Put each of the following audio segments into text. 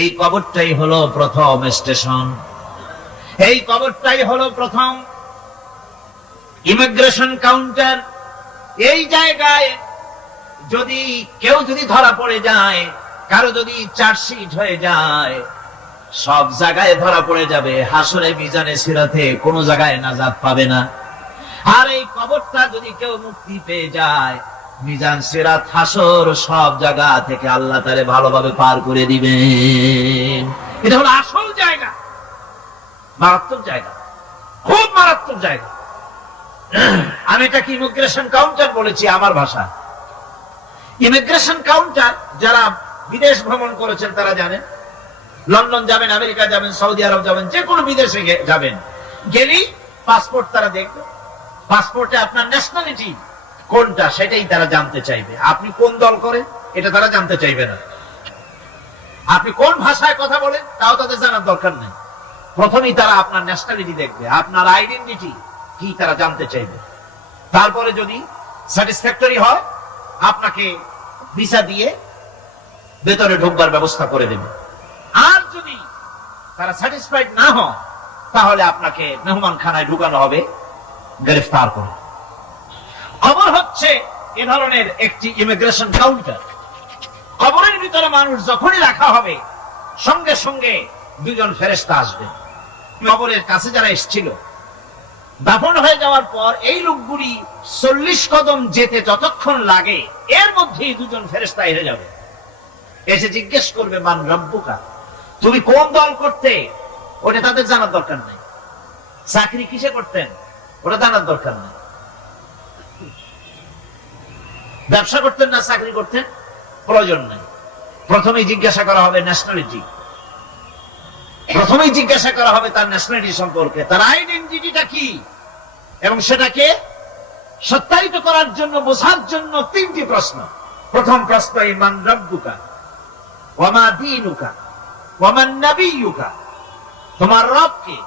এই কবরটাই হলো প্রথম স্টেশন, এই কবরটাই হলো প্রথম ইমিগ্রেশন কাউন্টার। এই জায়গায় যদি কেউ ধরা পড়ে যায়, কারো যদি চার্জশিট হয়ে যায়, সব জায়গায় ধরা পড়ে যাবে। হাসরে মিজানে সিরাতে কোনো জায়গায় নাজাত পাবে না। আর এই কবরটা যদি কেউ মুক্তি পেয়ে যায়, মিজান সিরাত হাসর সব জায়গা থেকে আল্লাহ তাআলা ভালোভাবে পার করে দিবেন। এটা হলো আসল জায়গা, মারাত্মক জায়গা, খুব মারাত্মক জায়গা। আমি এটাকে ইমিগ্রেশন কাউন্টার বলেছি আমার ভাষা। ইমিগ্রেশন কাউন্টার যারা বিদেশ ভ্রমণ করেছেন তারা জানেন। লন্ডন যাবেন, আমেরিকা যাবেন, সৌদি আরব যাবেন, যে কোনো বিদেশে যাবেন, গেলেই পাসপোর্ট তারা দেখবে। পাসপোর্টে আপনার ন্যাশনালিটি কোনটা সেটাই তারা জানতে চাইবে। আপনি কোন দল করেন এটা তারা জানতে চাইবে না। আপনি কোন ভাষায় কথা বলেন তাও তাদের জানার দরকার নেই। প্রথমেই তারা আপনার ন্যাশনালিটি দেখবে, আপনার আইডেন্টিটি কি তারা জানতে চাইবে। তারপরে যদি স্যাটিসফ্যাক্টরি হয়, আপনাকে ভিসা দিয়ে ভেতরে ঢোকবার ব্যবস্থা করে দেবে। আর যদি তারা স্যাটিসফাইড না হয়, তাহলে আপনাকে মেহমানখানায় ঢুকানো হবে গ্রেফতার করে। কবর হচ্ছে এ ধরনের একটি ইমিগ্রেশন কাউন্টার। কবরের ভিতরে মানুষ যখনই রাখা হবে, সঙ্গে সঙ্গে দুজন ফেরেশতা আসবে। কবরের কাছে যারা এসেছিল, দাফন হয়ে যাওয়ার পর এই লোকগুলি 40 কদম যেতে যতক্ষণ লাগে, এর মধ্যেই দুজন ফেরেশতা এসে যাবে। এসে জিজ্ঞেস করবে, মান রব্বুকা, তুমি কোন দল করতে, ওটা তাদের জানার দরকার নেই। চাকরি কিসে করতেন ওটা জানার দরকার নেই। ব্যবসা করতেন না চাকরি করতেন প্রয়োজন নেই। প্রথমেই জিজ্ঞাসা করা হবে ন্যাশনালিটি, প্রথমেই জিজ্ঞাসা করা হবে তার ন্যাশনালিটি সম্পর্কে, তার আইডেন্টিটিটা কি, এবং সেটাকে সত্যায়িত করার জন্য, বোঝার জন্য 3টি প্রশ্ন। প্রথম প্রশ্ন, মান রব্বুকা ওয়া মা দীনুকা ওয়া মান নাবিয়্যুকা, তোমার রব কে,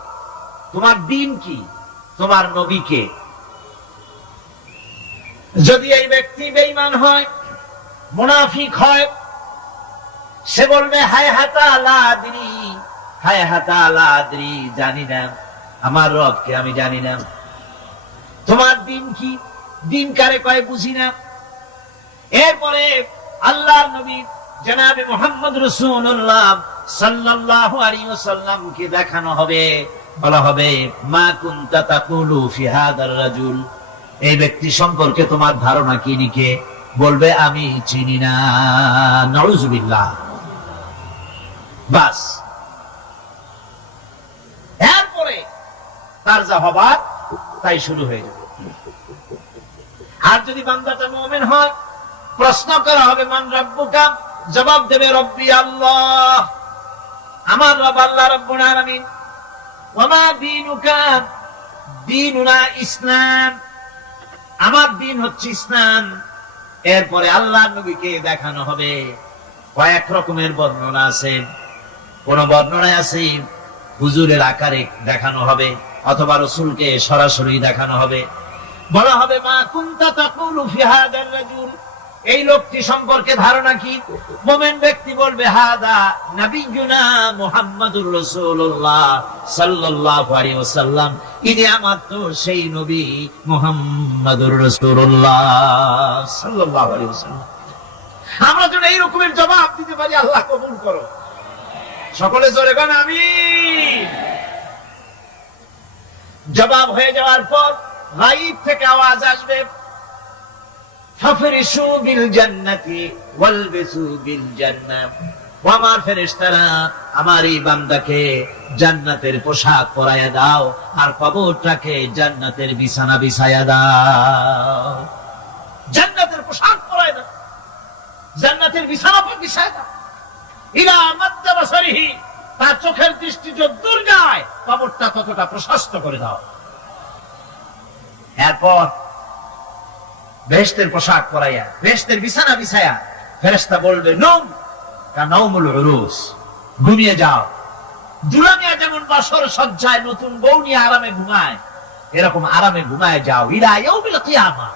তোমার দ্বীন কি, তোমার নবী কে। যদি এই ব্যক্তি বেঈমান হয়, মুনাফিক হয়, সে বলবে হায় হাতা লা আদরি, হায় হাতা লা আদরি, জানি না আমার রবকে, আমি জানি না। তোমার দিন কি, দিন কারে কয় বুঝি না। এরপরে আল্লাহর নবী জনাবে মুহাম্মদ রাসূলুল্লাহ সাল্লাল্লাহু আলাইহি ওয়াসাল্লামকে দেখানো হবে, বলা হবে মা কুনতা তাকুলু ফি হাদার রাজুল, এই ব্যক্তি সম্পর্কে তোমার ধারণা কি নিকে, বলবে আমি চিনি না। নাউযুবিল্লাহ। বাস, এরপরে তার যা হবার তাই শুরু হয়ে যাবে। আর যদি বান্দাটা মুমিন হয়, প্রশ্ন করা হবে মান রব্বুকা, জবাব দেবে রব্বি আল্লাহ, আমার রব আল্লাহ রাব্বুল আলামিন। ওয়া মা দীনুকা, দীনুনা ইসলাম, আমার দিন হচ্ছে ইসলাম। এরপরে আল্লাহর নবীকে দেখানো হবে। কয়েক রকমের বর্ণনা আছে। কোন বর্ণনায় আছে হুজুরের আকারে দেখানো হবে, অথবা রাসূলকে সরাসরি দেখানো হবে। বলা হবে মা কুনতা তাকুলু ফি হাদার রাজুল, এই লোকটি সম্পর্কে ধারণা কি। মুমিন ব্যক্তি বলবে হাদা নবিয়ুনা মুহাম্মাদুর রাসূলুল্লাহ সাল্লাল্লাহু আলাইহি ওয়াসাল্লাম, ইনি আমার তো সেই নবী মুহাম্মাদুর রাসূলুল্লাহ সাল্লাল্লাহু আলাইহি ওয়াসাল্লাম। আমরা যেন এই রকমের জবাব দিতে পারি, আল্লাহ কবুল করো। সকলে জোরে গান আমিন। জবাব হয়ে যাওয়ার পর গায়ব থেকে আওয়াজ আসবে, ফাফরিশু বিল জান্নাতি ওয়ালবিসু বিল জান্নাহ, ও আমার ফেরেশতারা, আমার এই বান্দাকে জান্নাতের পোশাক পরায়া দাও, আর কবরটাকে জান্নাতের বিছানা বিছায়া দাও। জান্নাতের পোশাক পরায়া দাও, জান্নাতের বিছানা বিছায়া দাও। ইলা মাদ্দা বাসারিহি, তার চোখের দৃষ্টি যতদূর যায় কবরটা ততটা প্রশস্ত করে দাও। এরপর বেহেশতের পোশাক পরাইয়া, বেহেশতের বিছানা বিছায়া ফেরেশতা বলবে নম কানাউমুল উরুস, ঘুমিয়ে যাও। দুলামিয়া যেমন বাসর সজ্জায় নতুন বউ নিয়ে আরামে ঘুমায়, এরকম আরামে ঘুমায় যাও। ইলা ইয়াউমিল কিয়ামা,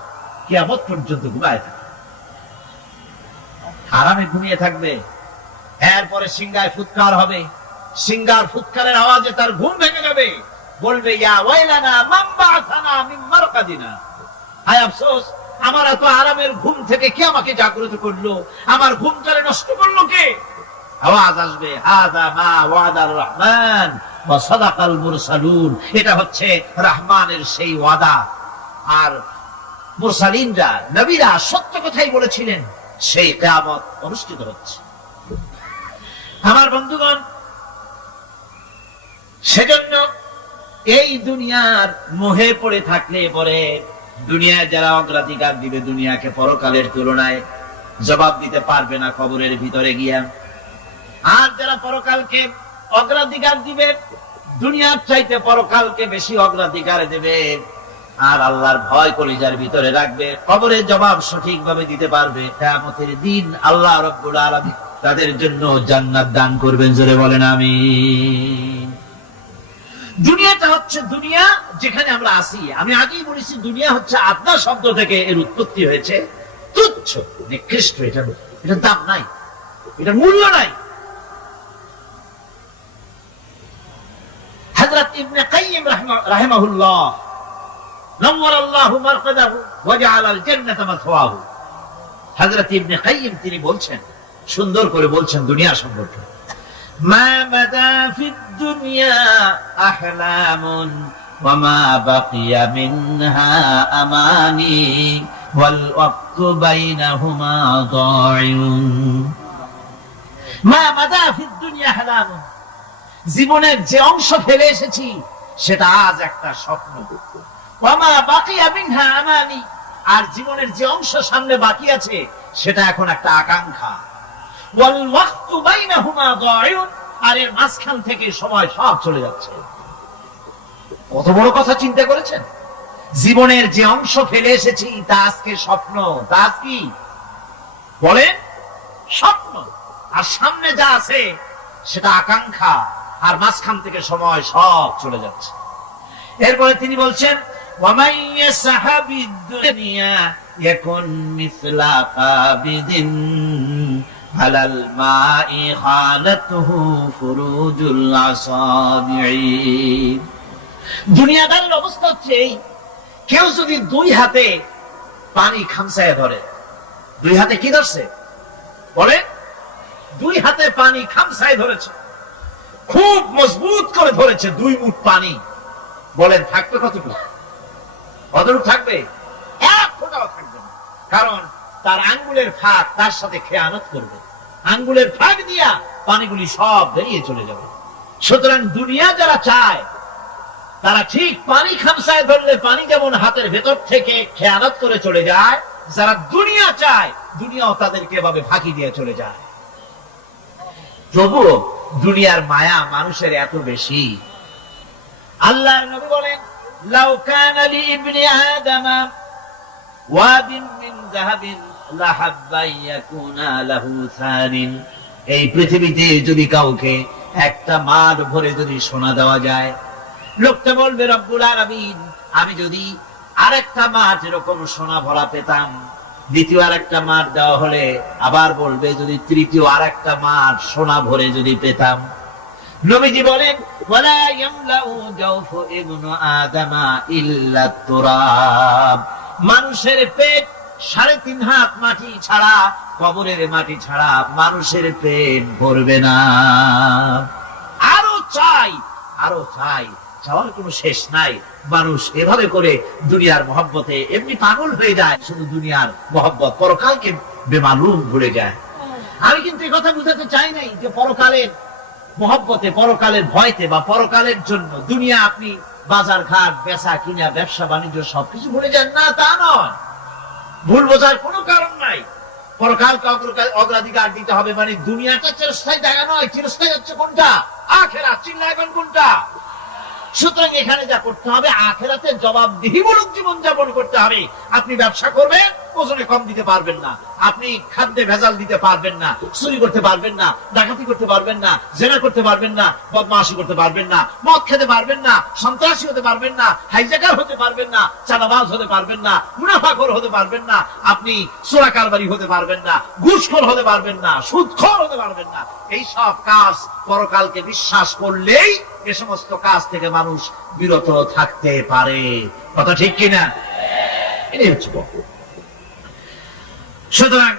কিয়ামত পর্যন্ত ঘুমায় থাকবে, আরামে ঘুমিয়ে থাকবে। এরপরে সিংহায় ফুৎকার হবে, সিংহার ফুৎকারের আওয়াজে তার ঘুম ভেঙে যাবে, বলবে ইয়া ওয়াইলানা মান বা'আসানা মিন মারকাদিনা, হায় আফসোস, আমার এত আরামের ঘুম থেকে কে আমাকে জাগ্রত করলো, আমার ঘুমটারে নষ্ট করলো কে? আওয়াজ আসবে হাযা মা ওয়াদার রহমান ওয়া সাদাকাল মুরসালুন, এটা হচ্ছে রহমানের সেই ওয়াদা, আর মুরসালিনরা নবীরা সত্য কথাই বলেছিলেন, সেই কিয়ামত অনুষ্ঠিত হচ্ছে। আমার বন্ধুগণ, সেজন্য এই দুনিয়ার মোহে পড়ে থাকলে পরে দুনিয়ায় যারা অগ্রাধিকার দিবে দুনিয়াকে পরকালের তুলনায়, জবাব দিতে পারবে না কবরের ভিতরে গিয়া। আর যারা পরকালকে অগ্রাধিকার দিবে, দুনিয়ার চাইতে পরকালকে বেশি অগ্রাধিকার দেবে, আর আল্লাহর ভয় কলিজার ভিতরে রাখবে, কবরের জবাব সঠিকভাবে দিতে পারবে, কিয়ামতের দিন আল্লাহ রাব্বুল আলামিন তাদের জন্য জান্নাত দান করবেন। জোরে বলেন আমিন। দুনিয়াটা হচ্ছে দুনিয়া যেখানে আমরা আছি। আমি আগেই বলেছি দুনিয়া হচ্ছে আদনা শব্দ থেকে এর উৎপত্তি হয়েছে, তুচ্ছ নিকৃষ্ট, এটার দাম নাই, এটার মূল্য নাই। হযরত ইবনে কাইয়িম রাহিমাহুল্লাহ নওয়ারাল্লাহু মারকাদাহু ওয়া জাআলাল জান্নাতা মাথওয়াহু, হযরত ইবনে কাইয়িম তিনি বলছেন, সুন্দর করে বলছেন দুনিয়া সম্পর্কে, মা বাদা ফিদ দুনিয়া আহলামুন ওয়া মা বাকিয়া মিনহা আমানি ওয়াল ওয়াক্তু বাইনাহুমা দাইউন। মা বাদা ফিদ দুনিয়া আহলামুন, জীবনের যে অংশ ফেলে এসেছি সেটা আজ একটা স্বপ্ন, ওয়া মা বাকিয়া মিনহা আমানি, আর জীবনের যে অংশ সামনে বাকি আছে সেটা এখন একটা আকাঙ্ক্ষা, ওয়াল ওয়াক্তু বাইনাহুমা দাইউন, আর এর মাঝখান থেকে সময় সব চলে যাচ্ছে। কত বড় কথা চিন্তা করেছেন? জীবনের যে অংশ ফেলে এসেছি তা আজকে স্বপ্ন, তা আজ কি বলেন? স্বপ্ন। আর সামনে যা আছে সেটা আকাঙ্ক্ষা, আর মাঝখান থেকে সময় সব চলে যাচ্ছে। এরপরে তিনি বলছেন, ওয়ামান ইয়াসহাবিদ দুনিয়া ইয়াকুন মিসলা কাবিদিন আলাল মাই খালাতুহু ফুরুজুল আসাবিঈ। দুনিয়াদারের অবস্থা হচ্ছে এই, কেউ যদি দুই হাতে পানি খামসায় ধরে, দুই হাতে কি ধরছে বলে? দুই হাতে পানি খামসায় ধরেছে, খুব মজবুত করে ধরেছে, 2 মুঠ পানি, বলেন থাকবে কতটুকু? কতটুকু থাকবে? এক ফোঁটাও থাকবে না, কারণ তার আঙ্গুলের ফাঁক তার সাথে খেয়ানত করবে, আঙ্গুলের ফাঁক দিয়া পানিগুলি সব বেরিয়ে চলে যাবে। সুতরাং দুনিয়া যারা চায় তারা ঠিক পানি খামসায় ধরলে পানি যেমন হাতের ভেতর থেকে খেয়ানত করে চলে যায়, যারা দুনিয়া চায় দুনিয়াও তাদেরকে এভাবে ফাঁকি দিয়ে চলে যায়। তবুও দুনিয়ার মায়া মানুষের এত বেশি। আল্লাহর নবী বলেন, লাউ কানা লি ইবনি আদামা ওয়াদিন মিন যাহাবিন লাহাব্বা ইয়াকুনা লাহু সানিন, এই পৃথিবীতে যদি কাউকে একটা মাঠ ভরে যদি সোনা দেওয়া যায়, লোকটা বলবে রব্বুল আলামিন, আমি যদি আরেকটা মাঠ এরকম সোনা ভরা পেতাম, দ্বিতীয় আরেকটা মাঠ দেওয়া হলে আবার বলবে যদি তৃতীয় আরেকটা মাঠ সোনা ভরে যদি পেতাম। নবীজি বলেন, ওয়ালা ইয়ামলাউ জাওফু ইবনু আদামা ইল্লা তুরাব, মানুষের পেট 3.5 হাত মাটি ছাড়া, কবরের মাটি ছাড়া মানুষের পেট ভরবে না। আরো চাই, আরো চাই, চাওয়ার কোনো শেষ নাই। মানুষ এভাবে করে দুনিয়ার মহব্বতে এমনি পাগল হয়ে যায়, শুধু দুনিয়ার মহব্বত, পরকালকে বেমালুম ভুলে যায়। আমি কিন্তু এই কথা বুঝাতে চাই নাই যে পরকালের মহব্বতে, পরকালের ভয়তে বা পরকালের জন্য দুনিয়া আপনি বাজার ঘাট, বেচা কিনা, ব্যবসা বাণিজ্য সবকিছু ভুলে যান না, তা নয়। ভুল বোঝার কোনো কারণ নাই। পরকালকে অগ্রাধিকার দিতে হবে, মানে দুনিয়াটা চিরস্থায়ী জায়গা নয়, চিরস্থায়ী হচ্ছে কোনটা? আখিরাত। চিল্লাবেন কোনটা? সুতরাং এখানে যা করতে হবে, আখিরাতের জবাবদিহিমূলক জীবন যাপন করতে হবে। আপনি ব্যবসা করবেন, ওজনে কম দিতে পারবেন না, আপনি খাদ্যে ভেজাল দিতে পারবেন না, চুরি করতে পারবেন না, ডাকাতি করতে পারবেন না, জেনা করতে পারবেন না, বদমাশি করতে পারবেন না, মদ খেতে পারবেন না, সন্ত্রাসী হতে পারবেন না, হাইজ্যাকার হতে পারবেন না, চাঁদাবাজ হতে পারবেন না, মুনাফাখোর হতে পারবেন না, আপনি চোরা কারবারি হতে পারবেন না, ঘুষখোর হতে পারবেন না, সুদখোর হতে পারবেন না। এই সব কাজ পরকালকে বিশ্বাস করলেই এ সমস্ত কাজ থেকে মানুষ বিরত থাকতে পারে। কথা ঠিক কিনা? এটাই হচ্ছে কথা। সুতরাং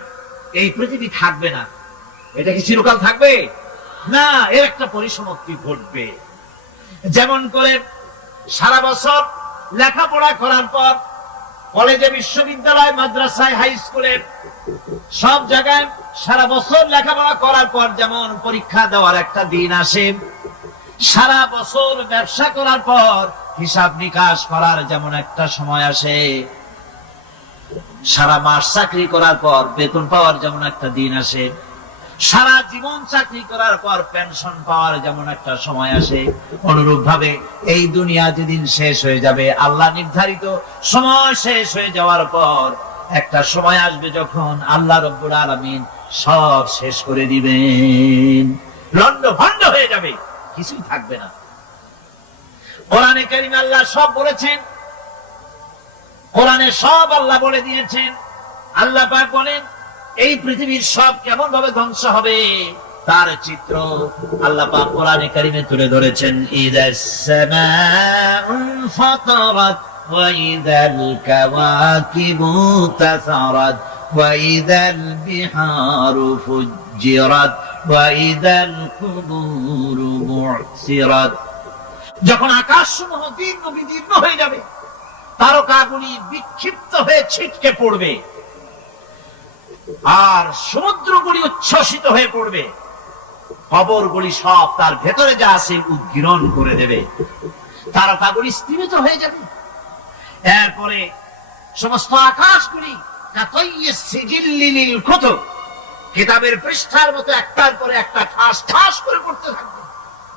এই পৃথিবী থাকবে না, এটা কি চিরকাল থাকবে না, এর একটা পরিসমাপ্তি ঘটবে। যেমন করে সারা বছর লেখাপড়া করার পর কলেজে, বিশ্ববিদ্যালয়, মাদ্রাসায়, হাই স্কুলে, সব জায়গায় সারা বছর লেখাপড়া করার পর যেমন পরীক্ষা দেওয়ার একটা দিন আসে, সারা বছর ব্যবসা করার পর হিসাব নিকাশ করার যেমন একটা সময় আসে, সারা মাস চাকরি করার পর বেতন পাওয়ার যেমন একটা দিন আসে, সারা জীবন চাকরি করার পর পেনশন পাওয়ার যেমন একটা সময় আসে, অনুরূপ ভাবে এই দুনিয়া যেদিন শেষ হয়ে যাবে, আল্লাহ নির্ধারিত সময় শেষ হয়ে যাওয়ার পর একটা সময় আসবে যখন আল্লাহ রব্বুল আলামিন সব শেষ করে দিবেন, লন্ড ভন্ড হয়ে যাবে, কিছুই থাকবে না। কোরআনে কারীমে আল্লাহ সব বলেছেন, কোরআনে সব আল্লাহ বলে দিয়েছেন। আল্লাহ পাক বলেন এই পৃথিবীর সব কেমন ভাবে ধ্বংস হবে তার চিত্র আল্লাহ পাক কোরআনে কারীমে তুলে ধরেছেন। ইযাস সামাউ ফাতারাত ওয়া ইযাল কাওয়াকিবু তাসারাত ওয়া ইযাল বিহারু ফুজ্জিরাত ওয়া ইযাল কুবুরু বু'সিরাত। যখন আকাশসমূহ দীর্ঘ বিদীর্ণ হয়ে যাবে, তারকাগুলি বিক্ষিপ্ত হয়ে ছিটকে পড়বে, আর সমুদ্রগুলি উচ্ছ্বসিত হয়ে পড়বে, কবরগুলি সব তার ভেতরে যা আছে উদ্গীরণ করে দেবে, তারকাগুলি স্থিমিত হয়ে যাবে। এরপরে সমস্ত আকাশগুলি কিতাবের পৃষ্ঠার মতো একটার পরে একটা ঠাস ঠাস করে পড়তে থাকবে,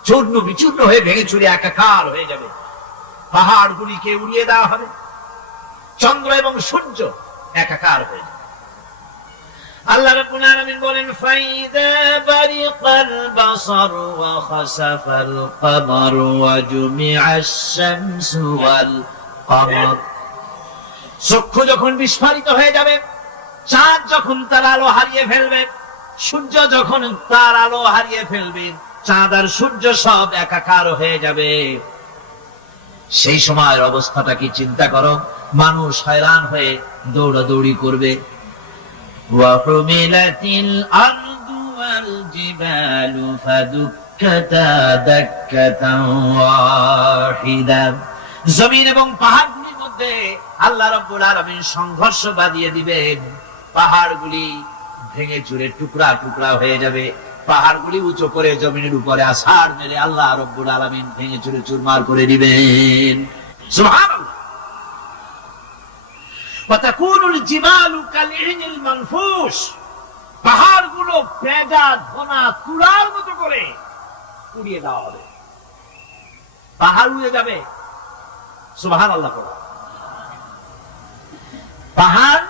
চূর্ণ বিচূর্ণ হয়ে ভেঙে চুরে একাকার হয়ে যাবে। পাহাড়গুলিকে উড়িয়ে দেওয়া হবে, চন্দ্র এবং সূর্য একাকার হয়ে যাবে। আল্লাহ রাব্বুল আলামিন বলেন ফাইদা বারিকাল বাসার ওয়া খাসাফাল কমার ওয়া জুমিআশ শামসু ওয়াল কমার। চক্ষু যখন বিস্ফারিত হয়ে যাবে, চাঁদ যখন তার আলো হারিয়ে ফেলবে, সূর্য যখন তার আলো হারিয়ে ফেলবে, চাঁদ আর সূর্য সব একাকার হয়ে যাবে, সেই সময়ের অবস্থাটা কি চিন্তা করো। মানুষ হয়রান হয়ে দৌড়াদৌড়ি করবে। ওয়াহুমিলাতিল আরদু ওয়াল জিবালু ফাদুক্কাতা দাক্কাতান ওয়াহিদা। জমিন এবং পাহাড়গুলির মধ্যে আল্লাহ রাব্বুল আলামিন সংঘর্ষ বাঁধিয়ে দিবেন, পাহাড়গুলি ভেঙে চুরে টুকরা টুকরা হয়ে যাবে, পাহাড়গুলি উঁচু করে জমিনের উপরে আছাড় মেরে আল্লাহ রাব্বুল আলামিন ভেঙে চুরে চুরমার করে দিবেন। সুবহানাল্লাহ। ওয়া তাকুনুল জিবালু কালইনিল মানফুশ। পাহাড়গুলো পেঁজা ধোনা তুলার মতো করে উড়িয়ে দেওয়া হবে, পাহাড় উড়ে যাবে। সুবহানাল্লাহ। পাহাড়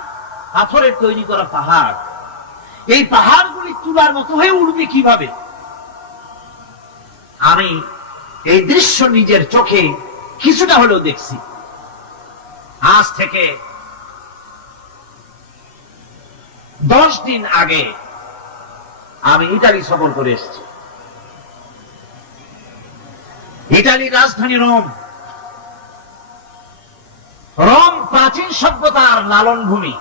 পাথরের তৈরি করা পাহাড়, এই পাহাড়গুলি তুলার মতো হয়ে উড়বে কিভাবে? আমি এই দৃশ্য নিজের চোখে কিছুটা হলেও দেখছি। আজ থেকে 10 দিন আগে আমি ইতালি সফর করে এসেছি। ইতালির রাজধানী রোম। রোম প্রাচীন সভ্যতার লালন ভূমি।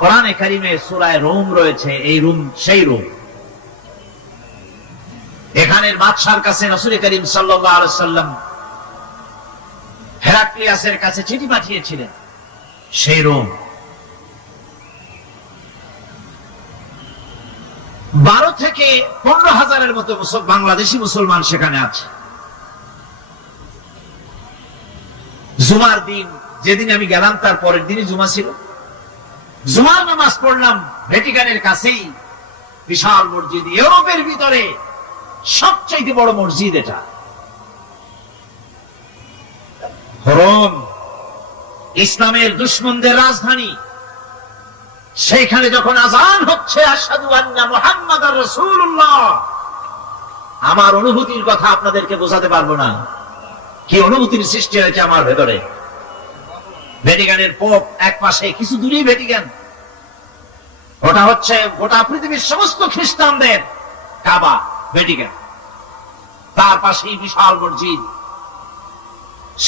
কোরআনে কারিমে সূরায়ে রোম রয়েছে, এই রোম সেই রোম। এখানের বাদশার কাছে রাসূল করিম সাল্লাল্লাহু আলাইহি ওয়াসাল্লাম হেরাক্লিয়াসের কাছে চিঠি পাঠিয়েছিলেন, সেই রোম। 12 থেকে 15,000-এর মতো বাংলাদেশি মুসলমান সেখানে আছে। জুমার দিন, যেদিন আমি গেলাম তার পরের দিনই জুমা ছিল। জুমার নামাজ পড়লাম ভ্যাটিকানের কাছেই, বিশাল মসজিদ, ইউরোপের ভিতরে সবচেয়ে বড় মসজিদ এটা। রোম ইসলামের দুশমনদের রাজধানী, সেইখানে যখন আযান হচ্ছে আশহাদু আন্না মুহাম্মাদার রাসূলুল্লাহ, আমার অনুভূতির কথা আপনাদেরকে বোঝাতে পারবো না, কি অনুভূতির সৃষ্টি হয়েছে আমার ভেতরে। ভ্যাটিকানের পোপ এক পাশে, কিছু দূরেই ভ্যাটিকান, ওটা হচ্ছে গোটা পৃথিবীর সমস্ত খ্রিস্টানদের কাবা, ভ্যাটিকান। তার পাশেই বিশাল মসজিদ,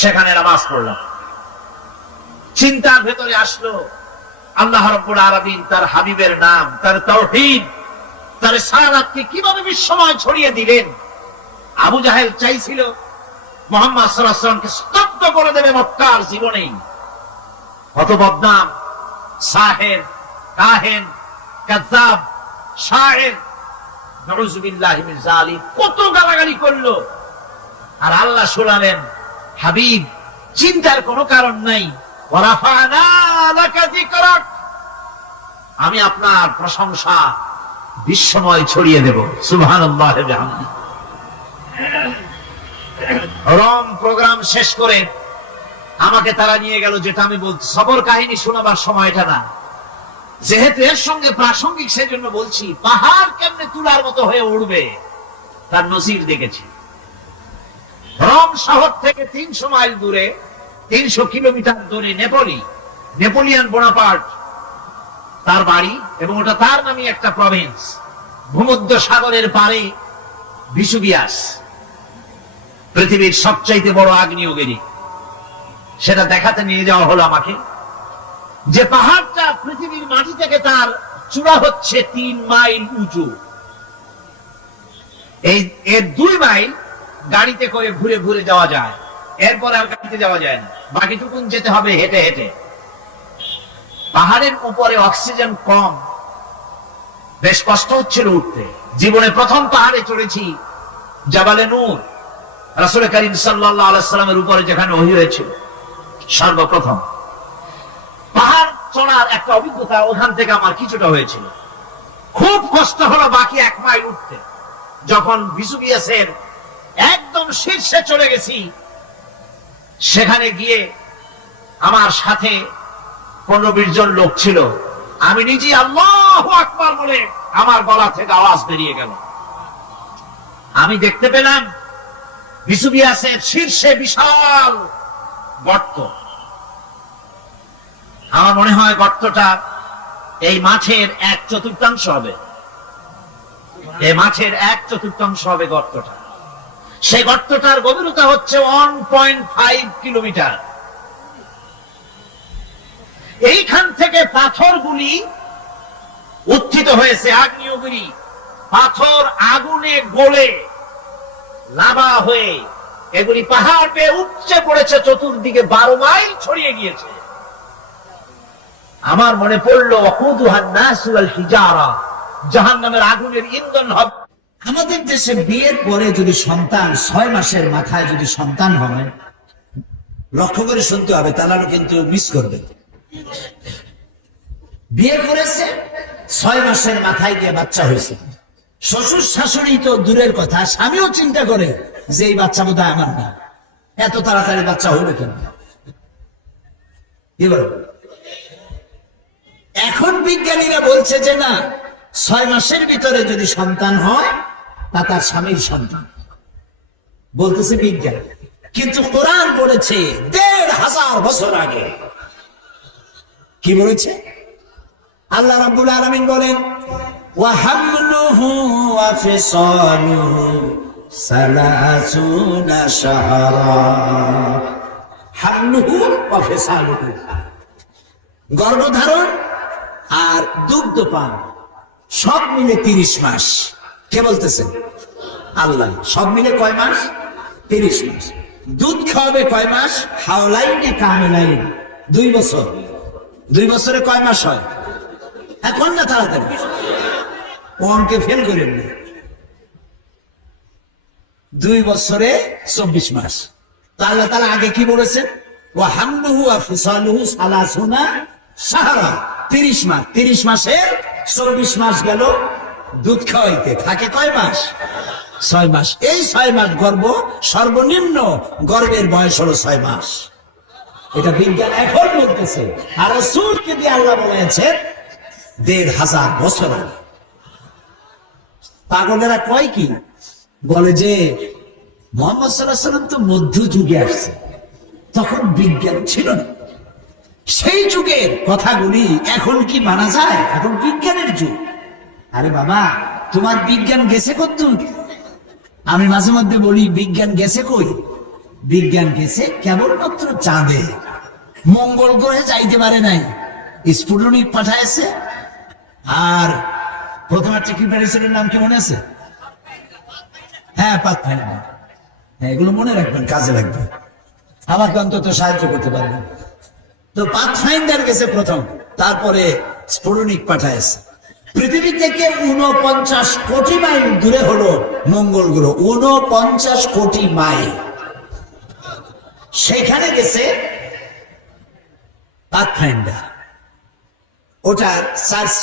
সেখানে নামাজ পড়লাম। চিন্তার ভেতরে আসলো আল্লাহ রাব্বুল আলামিন তার হাবিবের নাম, তার তাওহীদ, তার রিসালাতকে কিভাবে বিশ্বময় ছড়িয়ে দিলেন। আবু জাহেল চাইছিল মুহাম্মদ সাল্লাল্লাহু আলাইহি ওয়াসাল্লামকে স্তব্ধ করে দেবে মক্কার জীবনেই। কত বদনাম, সাহের, কাহেন, কাযযাব, শায়ের, নাউযুবিল্লাহি মিন যালিক, কত গালাগালি করলো। আর আল্লাহ শোনালেন, হাবিব চিন্তার কোনো কারণ নাই, ওয়ারাফা'না লাকা যিকরাক, আমি আপনার প্রশংসা বিশ্বময় ছড়িয়ে দেব। সুবহানাল্লাহি ওয়া বিহামদিহি। রম প্রোগ্রাম শেষ করে আমাকে তারা নিয়ে গেল, যেটা আমি বলছি সবর কাহিনী শোনাবার সময়টা না, যেহেতু এর সঙ্গে প্রাসঙ্গিক সেজন্য বলছি। পাহাড় কেমনে তুলার মতো হয়ে উঠবে তার নজির দেখেছি। রোম শহর থেকে 300 মাইল দূরে, 300 কিলোমিটার দূরে নেপোলিয়ান বোনাপার্ট তার বাড়ি, এবং ওটা তার নামে একটা প্রভিন্স। ভূমধ্য সাগরের পারে ভিসুভিয়াস, পৃথিবীর সবচাইতে বড় আগ্নেয়গিরি, সেটা দেখাতে নিয়ে যাওয়া হলো আমাকে। যে পাহাড়টা পৃথিবীর মাটি থেকে তার চূড়া হচ্ছে 3 মাইল উঁচু, এর 2 মাইল গাড়িতে করে ঘুরে ঘুরে যাওয়া যায়, এরপর আর গাড়িতে যাওয়া যায় না, বাকিটুকুন যেতে হবে হেঁটে হেঁটে। পাহাড়ের উপরে অক্সিজেন কম, বেশ কষ্ট হচ্ছিল উঠতে। জীবনে প্রথম পাহাড়ে চড়েছি, জাবালে নূর, রাসূল করিম সাল্লাল্লাহু আলাইহি ওয়াসাল্লামের উপরে যেখানে ওহী হয়েছিল সর্বপ্রথম। পাহাড় চড়ার একটা অভিজ্ঞতা ওখান থেকে আমার কিছুটা হয়েছিল। খুব কষ্ট হলো বাকি 1 মাইল উঠতে। যখন ভিসুভিয়াসের একদম শীর্ষে চলে গেছি, সেখানে গিয়ে আমার সাথে 15-20 জন লোক ছিল। আমি নিজে আল্লাহু আকবার বলে আমার গলা থেকে আওয়াজ বেরিয়ে গেল। আমি দেখতে পেলাম ভিসুভিয়াসের শীর্ষে বিশাল গর্ত। আমার মনে হয় গর্তটা এই মাঠের 1/4 হবে, এই মাঠের 1/4 হবে গর্তটা। সেই গর্তটার গভীরতা হচ্ছে 1.5 কিলোমিটার। এইখান থেকে পাথরগুলি উত্থিত হয়েছে, আগ্নেয়গিরি পাথর আগুনে গলে লাভা হয়ে এগুলি পাহাড় পেয়ে উপচে পড়েছে, চতুর্দিকে 12 মাইল ছড়িয়ে গিয়েছে। আমার মনে পড়লো ওয়াকুদুহান নাস ওয়াল হিজারা, জাহান্নামের আগুনের ইন্ধন হবে। আমাদের দেশে বিয়ের পরে যদি সন্তান 6 মাসের মাথায় যদি সন্তান হয়, লক্ষ্য করে শুনতে হবে, তাহলে কিন্তু মিস করবে। বিয়ে করেছে, 6 মাসের মাথায় গিয়ে বাচ্চা হয়েছে। শ্বশুর শাশুড়ি তো দূরের কথা, স্বামীও চিন্তা করে যে এই বাচ্চা বোধহয় আমার না, এত তাড়াতাড়ি বাচ্চা হইলো কেন। কি বলো? এখন বিজ্ঞানীরা বলছে যে না, 6 মাসের ভিতরে যদি সন্তান হয় তা তার স্বামীর সন্তান, বলতেছে বিজ্ঞান। কিন্তু কোরআন বলেছে 1500 বছর আগে। কি বলেছে? আল্লাহ রাব্বুল আলামিন বলেন, ওয়া হামলুহু ওয়া ফিসালুহু 30 শাহরা। হামলুহু ওয়া ফিসালুহু, গর্ভধারণ আর দুগ্ধপান সব মিলে 30 মাস। কে বলতেছেন? আল্লাহ। সব মিলে কয় মাস? 30 মাস। দুধ খাওয়াবে কয় মাস? হাওলাইনে কামিলাইন, 2 বছর। 2 বছরে কয় মাস হয়? এখন না তাড়াতাড়ি, ও অঙ্কে ফেল করেন না। 2 বছরে 24 মাস। তাহলে তাহলে আগে কি বলেছেন? ওয়া হামলুহু ওয়া ফিসালুহু 30 শাহরা, 30 মাস। 30 মাসে 24 মাস গেল দুধ খাওয়াইতে, থাকে কয় মাস? 6 মাস। এই 6 মাস গর্ভ, সর্বনিম্ন গর্ভের বয়স হলো 6 মাস। এটা বিজ্ঞান এখন বলতেছে। আর রাসূলকে দিয়ে আল্লাহ বলেছেন ১,৫০০ বছর আগে। পাগলেরা কয় কি বলে যে মোহাম্মদ সাল্লাল্লাহু আলাইহি ওয়াসাল্লাম তো মধ্যযুগে আসছে, তখন বিজ্ঞান ছিল না। সেই যুগের কথাগুলি এখন কি মানা যায়? এখন বিজ্ঞানের যুগ। আরে বাবা, তোমার বিজ্ঞান গেছে কতদূর? আমি মাঝে মধ্যে বলি বিজ্ঞান গেছে কই? বিজ্ঞান গেছে কেবলমাত্র চাঁদে, মঙ্গল গ্রহে যাইতে পারে নাই, স্পুটনিক পাঠাইছে। আর প্রথম একটা কি প্যারিসের নাম কি মনে আছে? হ্যাঁ, পাথফাইন্ডার। হ্যাঁ, এগুলো মনে রাখবেন, কাজে লাগবে, আমাকে অন্তত সাহায্য করতে পারবেন। তো পাথফাইন্ডার গেছে প্রথম, তারপরে স্পুটনিক পাঠাইছে। পৃথিবী থেকে ৪৯ কোটি মাইল দূরে হলো মঙ্গল গ্রহ, ৪৯ কোটি মাইল। সেখানে গেছে পাথফাইন্ডার। ওটার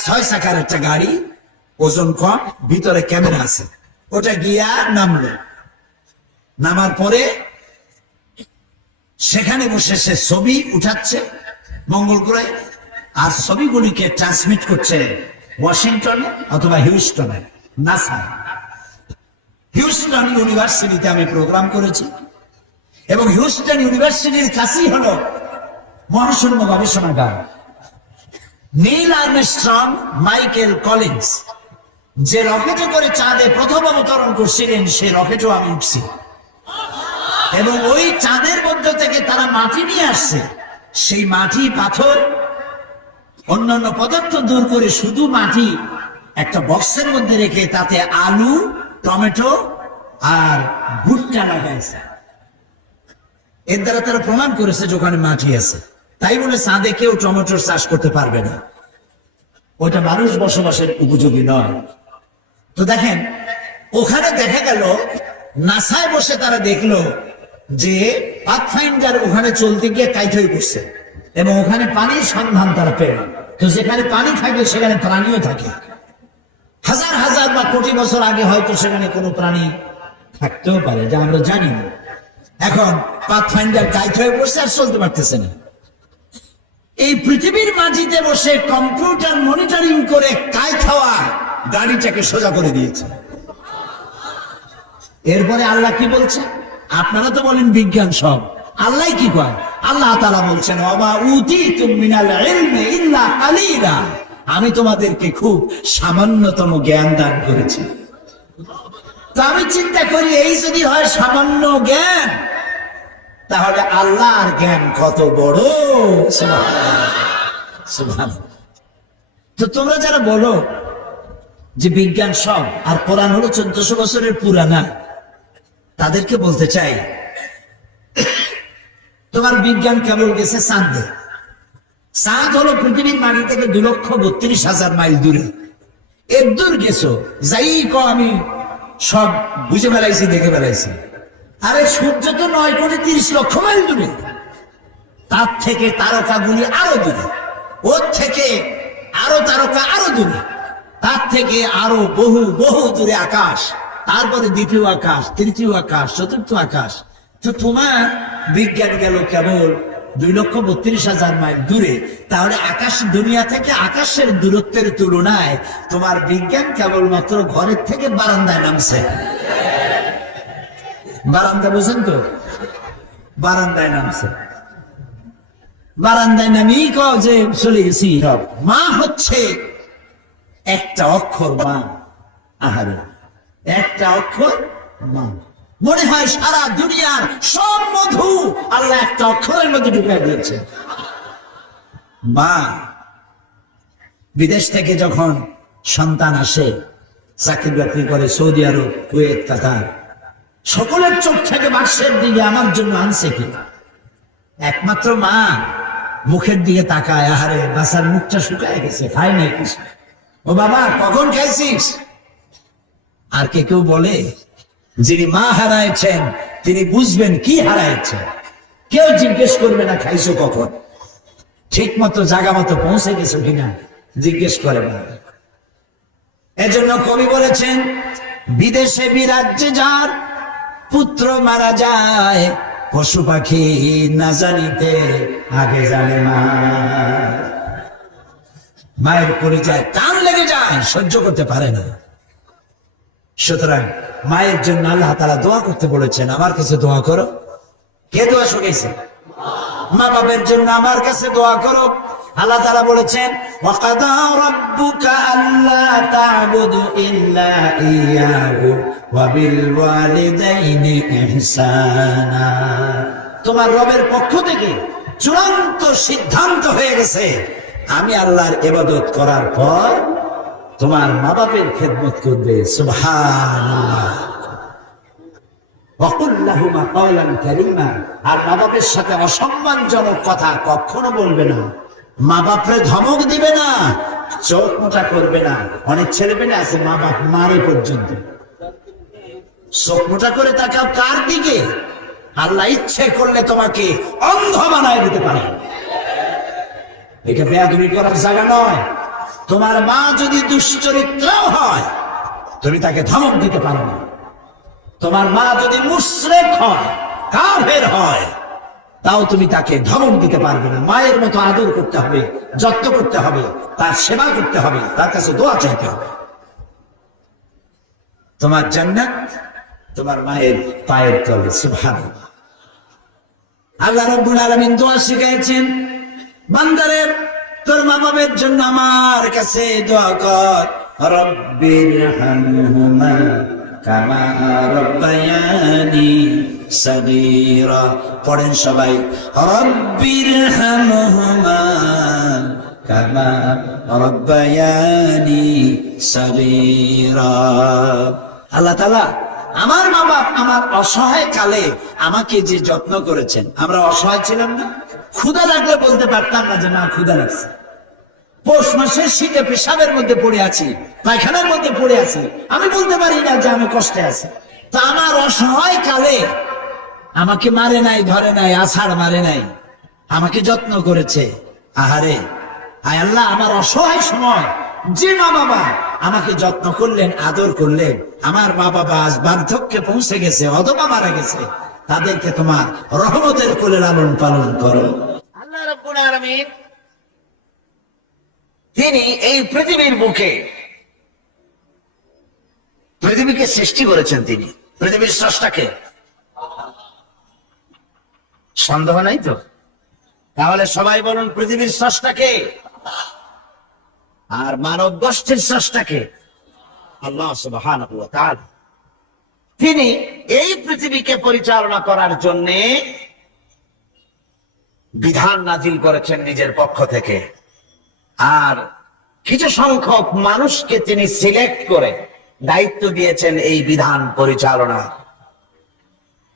৬ চাকার একটা গাড়ি, ওজন কম, ভিতরে ক্যামেরা আছে। ওটা গিয়া নামলো, নামার পরে সেখানে বসে সে ছবি উঠাচ্ছে মঙ্গল গ্রহে, আর ছবিগুলিকে ট্রান্সমিট করছে ওয়াশিংটনে অথবা হিউস্টনে, নাসা। হিউস্টন ইউনিভার্সিটিতে আমি প্রোগ্রাম করেছি, এবং হিউস্টন ইউনিভার্সিটির কাছেই হলো মহাশূন্য গবেষণাগার। নীল আর্মস্ট্রং, মাইকেল কলিন্স যে রকেটে করে চাঁদে প্রথম অবতরণ করছিলেন, সেই রকেটও আমি উঠছি, এবং ওই চাঁদের মধ্য থেকে তারা মাটি নিয়ে আসছে। সেই মাটি, পাথর, অন্যান্য পদার্থ দূর করে শুধু মাটি একটা বক্সের মধ্যে রেখে তাতে আলু, টমেটো আর ভুট্টা লাগাইছে। এর দ্বারা তারা প্রমাণ করেছে যে ওখানে মাটি আছে। তাই বলে চাঁদে কেউ টমেটোর চাষ করতে পারবে না, ওটা মানুষ বসবাসের উপযোগী নয়। তো দেখেন, ওখানে দেখা গেল নাসায় বসে তারা দেখলো যে পাথফাইন্ডার ওখানে চলতে গিয়ে কাইট হয়ে পড়ছে, এবং ওখানে পানির সন্ধান তারা পেল। তো যেখানে পানি থাকে সেখানে প্রাণীও থাকে। হাজার হাজার বা কোটি বছর আগে হয়তো সেখানে কোনো প্রাণী থাকতেও পারে, যা আমরা জানি না। এখন পাথফাইন্ডার কাইট হয়ে পড়ছে আর চলতে পারতেছে না। এই পৃথিবীর মাটিতে বসে কম্পিউটার মনিটরিং করে কাইট হওয়া গাড়িটাকে সোজা করে দিয়েছে। এরপরে আল্লাহ কি বলছে? আপনারা তো বলেন বিজ্ঞান সব, আল্লাহ কি কয়? আল্লাহ তাআলা বলছেন, ওয়া উতীতুম মিনাল ইলমি ইল্লা কালিলা, আমি তোমাদেরকে খুব সামান্যতম জ্ঞান দান করেছি। তো আমি চিন্তা করি, এই যদি হয় সামান্য জ্ঞান, তাহলে আল্লাহর জ্ঞান কত বড়! সুবহানাল্লাহ। তো তোমরা যারা বলো যে বিজ্ঞান সব আর কোরআন হলো ১৪০০ বছরের পুরানা, তাদেরকে বলতে চাই, তোমার বিজ্ঞান কেবল গেছে চাঁদে। চাঁদ হলো পৃথিবীর মাটি থেকে ২,৩২,০০০ মাইল দূরে। এর দূর গেছো, যাই আমি সব বুঝে বেড়াইছি, দেখে বেড়াইছি। আরে সূর্য তো ৯,৩০,০০,০০০ মাইল দূরে, তার থেকে তারকাগুলি আরো দূরে, ওর থেকে আরো তারকা আরো দূরে, তার থেকে আরো বহু বহু দূরে আকাশ, তারপরে দ্বিতীয় আকাশ, তৃতীয় আকাশ, চতুর্থ আকাশ। তো তোমার বিজ্ঞান গেল কেবল ২,৩২,০০০ মাইল দূরে। তাহলে আকাশ, দুনিয়া থেকে আকাশের দূরত্বের তুলনায় তোমার বিজ্ঞান কেবলমাত্র ঘরের থেকে বারান্দায় নামছে। বারান্দা বুঝেন তো? বারান্দায় নামছে। বারান্দায় নামিয়ে কও যে চলে গেছি। মা হচ্ছে একটা অক্ষর, মা। আহারে, একটা অক্ষর মা। মনে হয় সারা দুনিয়ার সব মধু আল্লাহ একটা অক্ষরের মধ্যে ঢুকিয়ে দিয়েছে, মা। বিদেশ থেকে যখন সন্তান আসে, চাকরি বাকরি করে সৌদি আরব, কুয়েত, কাতার, সকলের চোখ থেকে বার্ষের দিকে আমার জন্য আনছে কি? একমাত্র মা মুখের দিকে তাকায়, আহারে বাসার মুখটা শুকায় গেছে, খায় নাই কিছু। ও বাবা, কখন খাইছিস? আর কেউ বলে, যিনি মা হারাইছেন তিনি বুঝবেন কি হারাইছেন। কেউ জিজ্ঞেস করবে না খাইছো কখন, ঠিক মতো জায়গা মতো পৌঁছে গেছো কিনা জিজ্ঞেস করে না। এজন্য কবি বলেছেন, বিদেশে বিরাজ্যে যার পুত্র মারা যায়, পশু পাখি না জানিতে আগে জানে মা। মায়ের পরিচয় টান লেগে যায়, সহ্য করতে পারে না। সুতরাং মায়ের জন্য আল্লাহ তাআলা দোয়া করতে বলেছেন, আমার কাছে দোয়া করো। কে দোয়া শুনেছে? মা বাবার জন্য আমার কাছে দোয়া করো। আল্লাহ তাআলা বলেছেন, ওয়াকাদা রাব্বুকা আল্লা তা'বুদু ইল্লা ইয়াহু ওয়া বিল ওয়ালিদাইনি ইহসানা। তোমার রবের পক্ষ থেকে চূড়ান্ত সিদ্ধান্ত হয়ে গেছে, আমি আল্লাহর ইবাদত করার পর তোমার মা বাপের খেদমত করবে। সুবহানাল্লাহ। ওয়াকুল লাহুমা কাওলান কারীমা। আর মা বাপের সাথে অসম্মানজনক কথা কখনো বলবে না। মা বাপরে ধমক দিবে না, চোখ মোটা করবে না। অনেক ছেলে পেলে আছে মা বাপ মারে পর্যন্ত। চোখ মোটা করে তাকাও কার দিকে? আল্লাহ ইচ্ছে করলে তোমাকে অন্ধ বানায় দিতে পারে। এটা বেয়াদবি করার জায়গা নয়। তোমার মা যদি দুশ্চরিত্র হয়, তুমি তাকে ধমক দিতে পারো না। তোমার মা যদি মুশরিক হয়, কাফের হয়, তাও তুমি তাকে ধমক দিতে পারবে না। মায়ের মতো আদর করতে হবে, যত্ন করতে হবে, তার সেবা করতে হবে, তার কাছে দোয়া চাইতে হবে। তোমার জান্নাত তোমার মায়ের পায়ের তলে। সুবহানাল্লাহ। আল্লাহ রাব্বুল আলামিন দোয়া শিখাইছেন, বান্দারে তোর মা বাবার জন্য আমার কাছে দোয়া কর। রব্বিরহামহুমা কামা রাব্বায়ানি সাগীরা। পড়েন সবাই, রব্বিরহামহুমা কামা রাব্বায়ানি সাগীরা। আল্লাহ তাআলা আমার মা বাপ আমার অসহায় কালে আমাকে যে যত্ন করেছেন। আমরা অসহায় ছিলাম না, ক্ষুধা লাগলে বলতে পারতাম না যে না ক্ষুধা লাগছে। পৌষ মাসের শীতে পেশাবের মধ্যে পড়ে আছি, পায়খানার মধ্যে পড়ে আছি, আমি বলতে পারি না যে আমি কষ্টে আছি। তা আমার অসহায় কালে আমাকে মারে নাই, ধরে নাই, আছাড় মারে নাই, আমাকে যত্ন করেছে। আহারে, আয় আল্লাহ, আমার অসহায় সময় যে মা বাবা আমাকে যত্ন করলেন, আদর করলেন, আমার মা বাবা আজ বার্ধক্যে পৌঁছে গেছে অথবা মারা গেছে, তাদেরকে তোমার রহমতের কোলে লালন পালন করো। আল্লাহ রাব্বুল আলামিন তিনি এই পৃথিবীর বুকে পৃথিবীকে সৃষ্টি করেছেন। তিনি পৃথিবীর স্রষ্টাকে, সন্দেহ নাই তো? তাহলে সবাই বলুন, পৃথিবীর স্রষ্টাকে? আর মানব গোষ্ঠীর স্রষ্টাকে? আল্লাহ সুবহানাহু ওয়া তাআলা। তিনি এই পৃথিবীকে পরিচালনা করার জন্য বিধান নাজিল করেছেন নিজের পক্ষ থেকে। আর কিছু সংখ্যক মানুষকে তিনি সিলেক্ট করে দায়িত্ব দিয়েছেন এই বিধান পরিচালনা।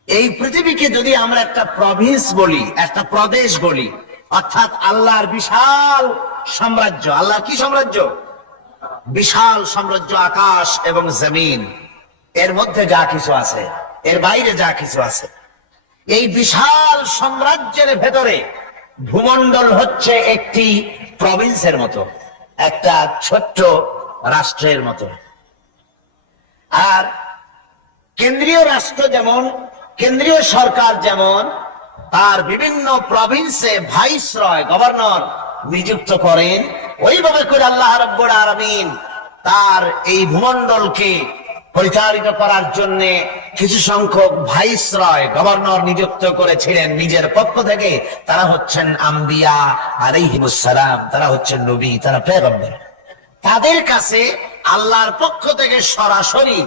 এই পৃথিবীকে যদি আমরা একটা প্রভিন্স বলি, একটা প্রদেশ বলি, অর্থাৎ আল্লাহর বিশাল সাম্রাজ্য। আল্লাহ কি সাম্রাজ্য? বিশাল সাম্রাজ্য, আকাশ এবং জমিন, এর মধ্যে যা কিছু আছে, এর বাইরে যা কিছু আছে, এই বিশাল সাম্রাজ্যের ভেতরে ভূমণ্ডল হচ্ছে একটি প্রভিন্সের মতো, একটা ছোট্ট রাষ্ট্রের মতো। আর কেন্দ্রীয় রাষ্ট্র যেমন, কেন্দ্রীয় সরকার যেমন তার বিভিন্ন প্রভিন্সে ভাইসরয়, গভর্নর নিযুক্ত করেন, ওইভাবে করে আল্লাহ রাব্বুল আলামিন তার এই ভূমণ্ডলকে পরিচালিত করার জন্য কিছু সংখ্যক ভাইসরয়, গভর্নর নিযুক্ত করেছিলেন নিজের পক্ষ থেকে। তারা হচ্ছেন আম্বিয়া আলাইহিমুস সালাম, তারা হচ্ছেন নবী, তারা পয়গম্বর। তাদের কাছে আল্লাহর পক্ষ থেকে সরাসরি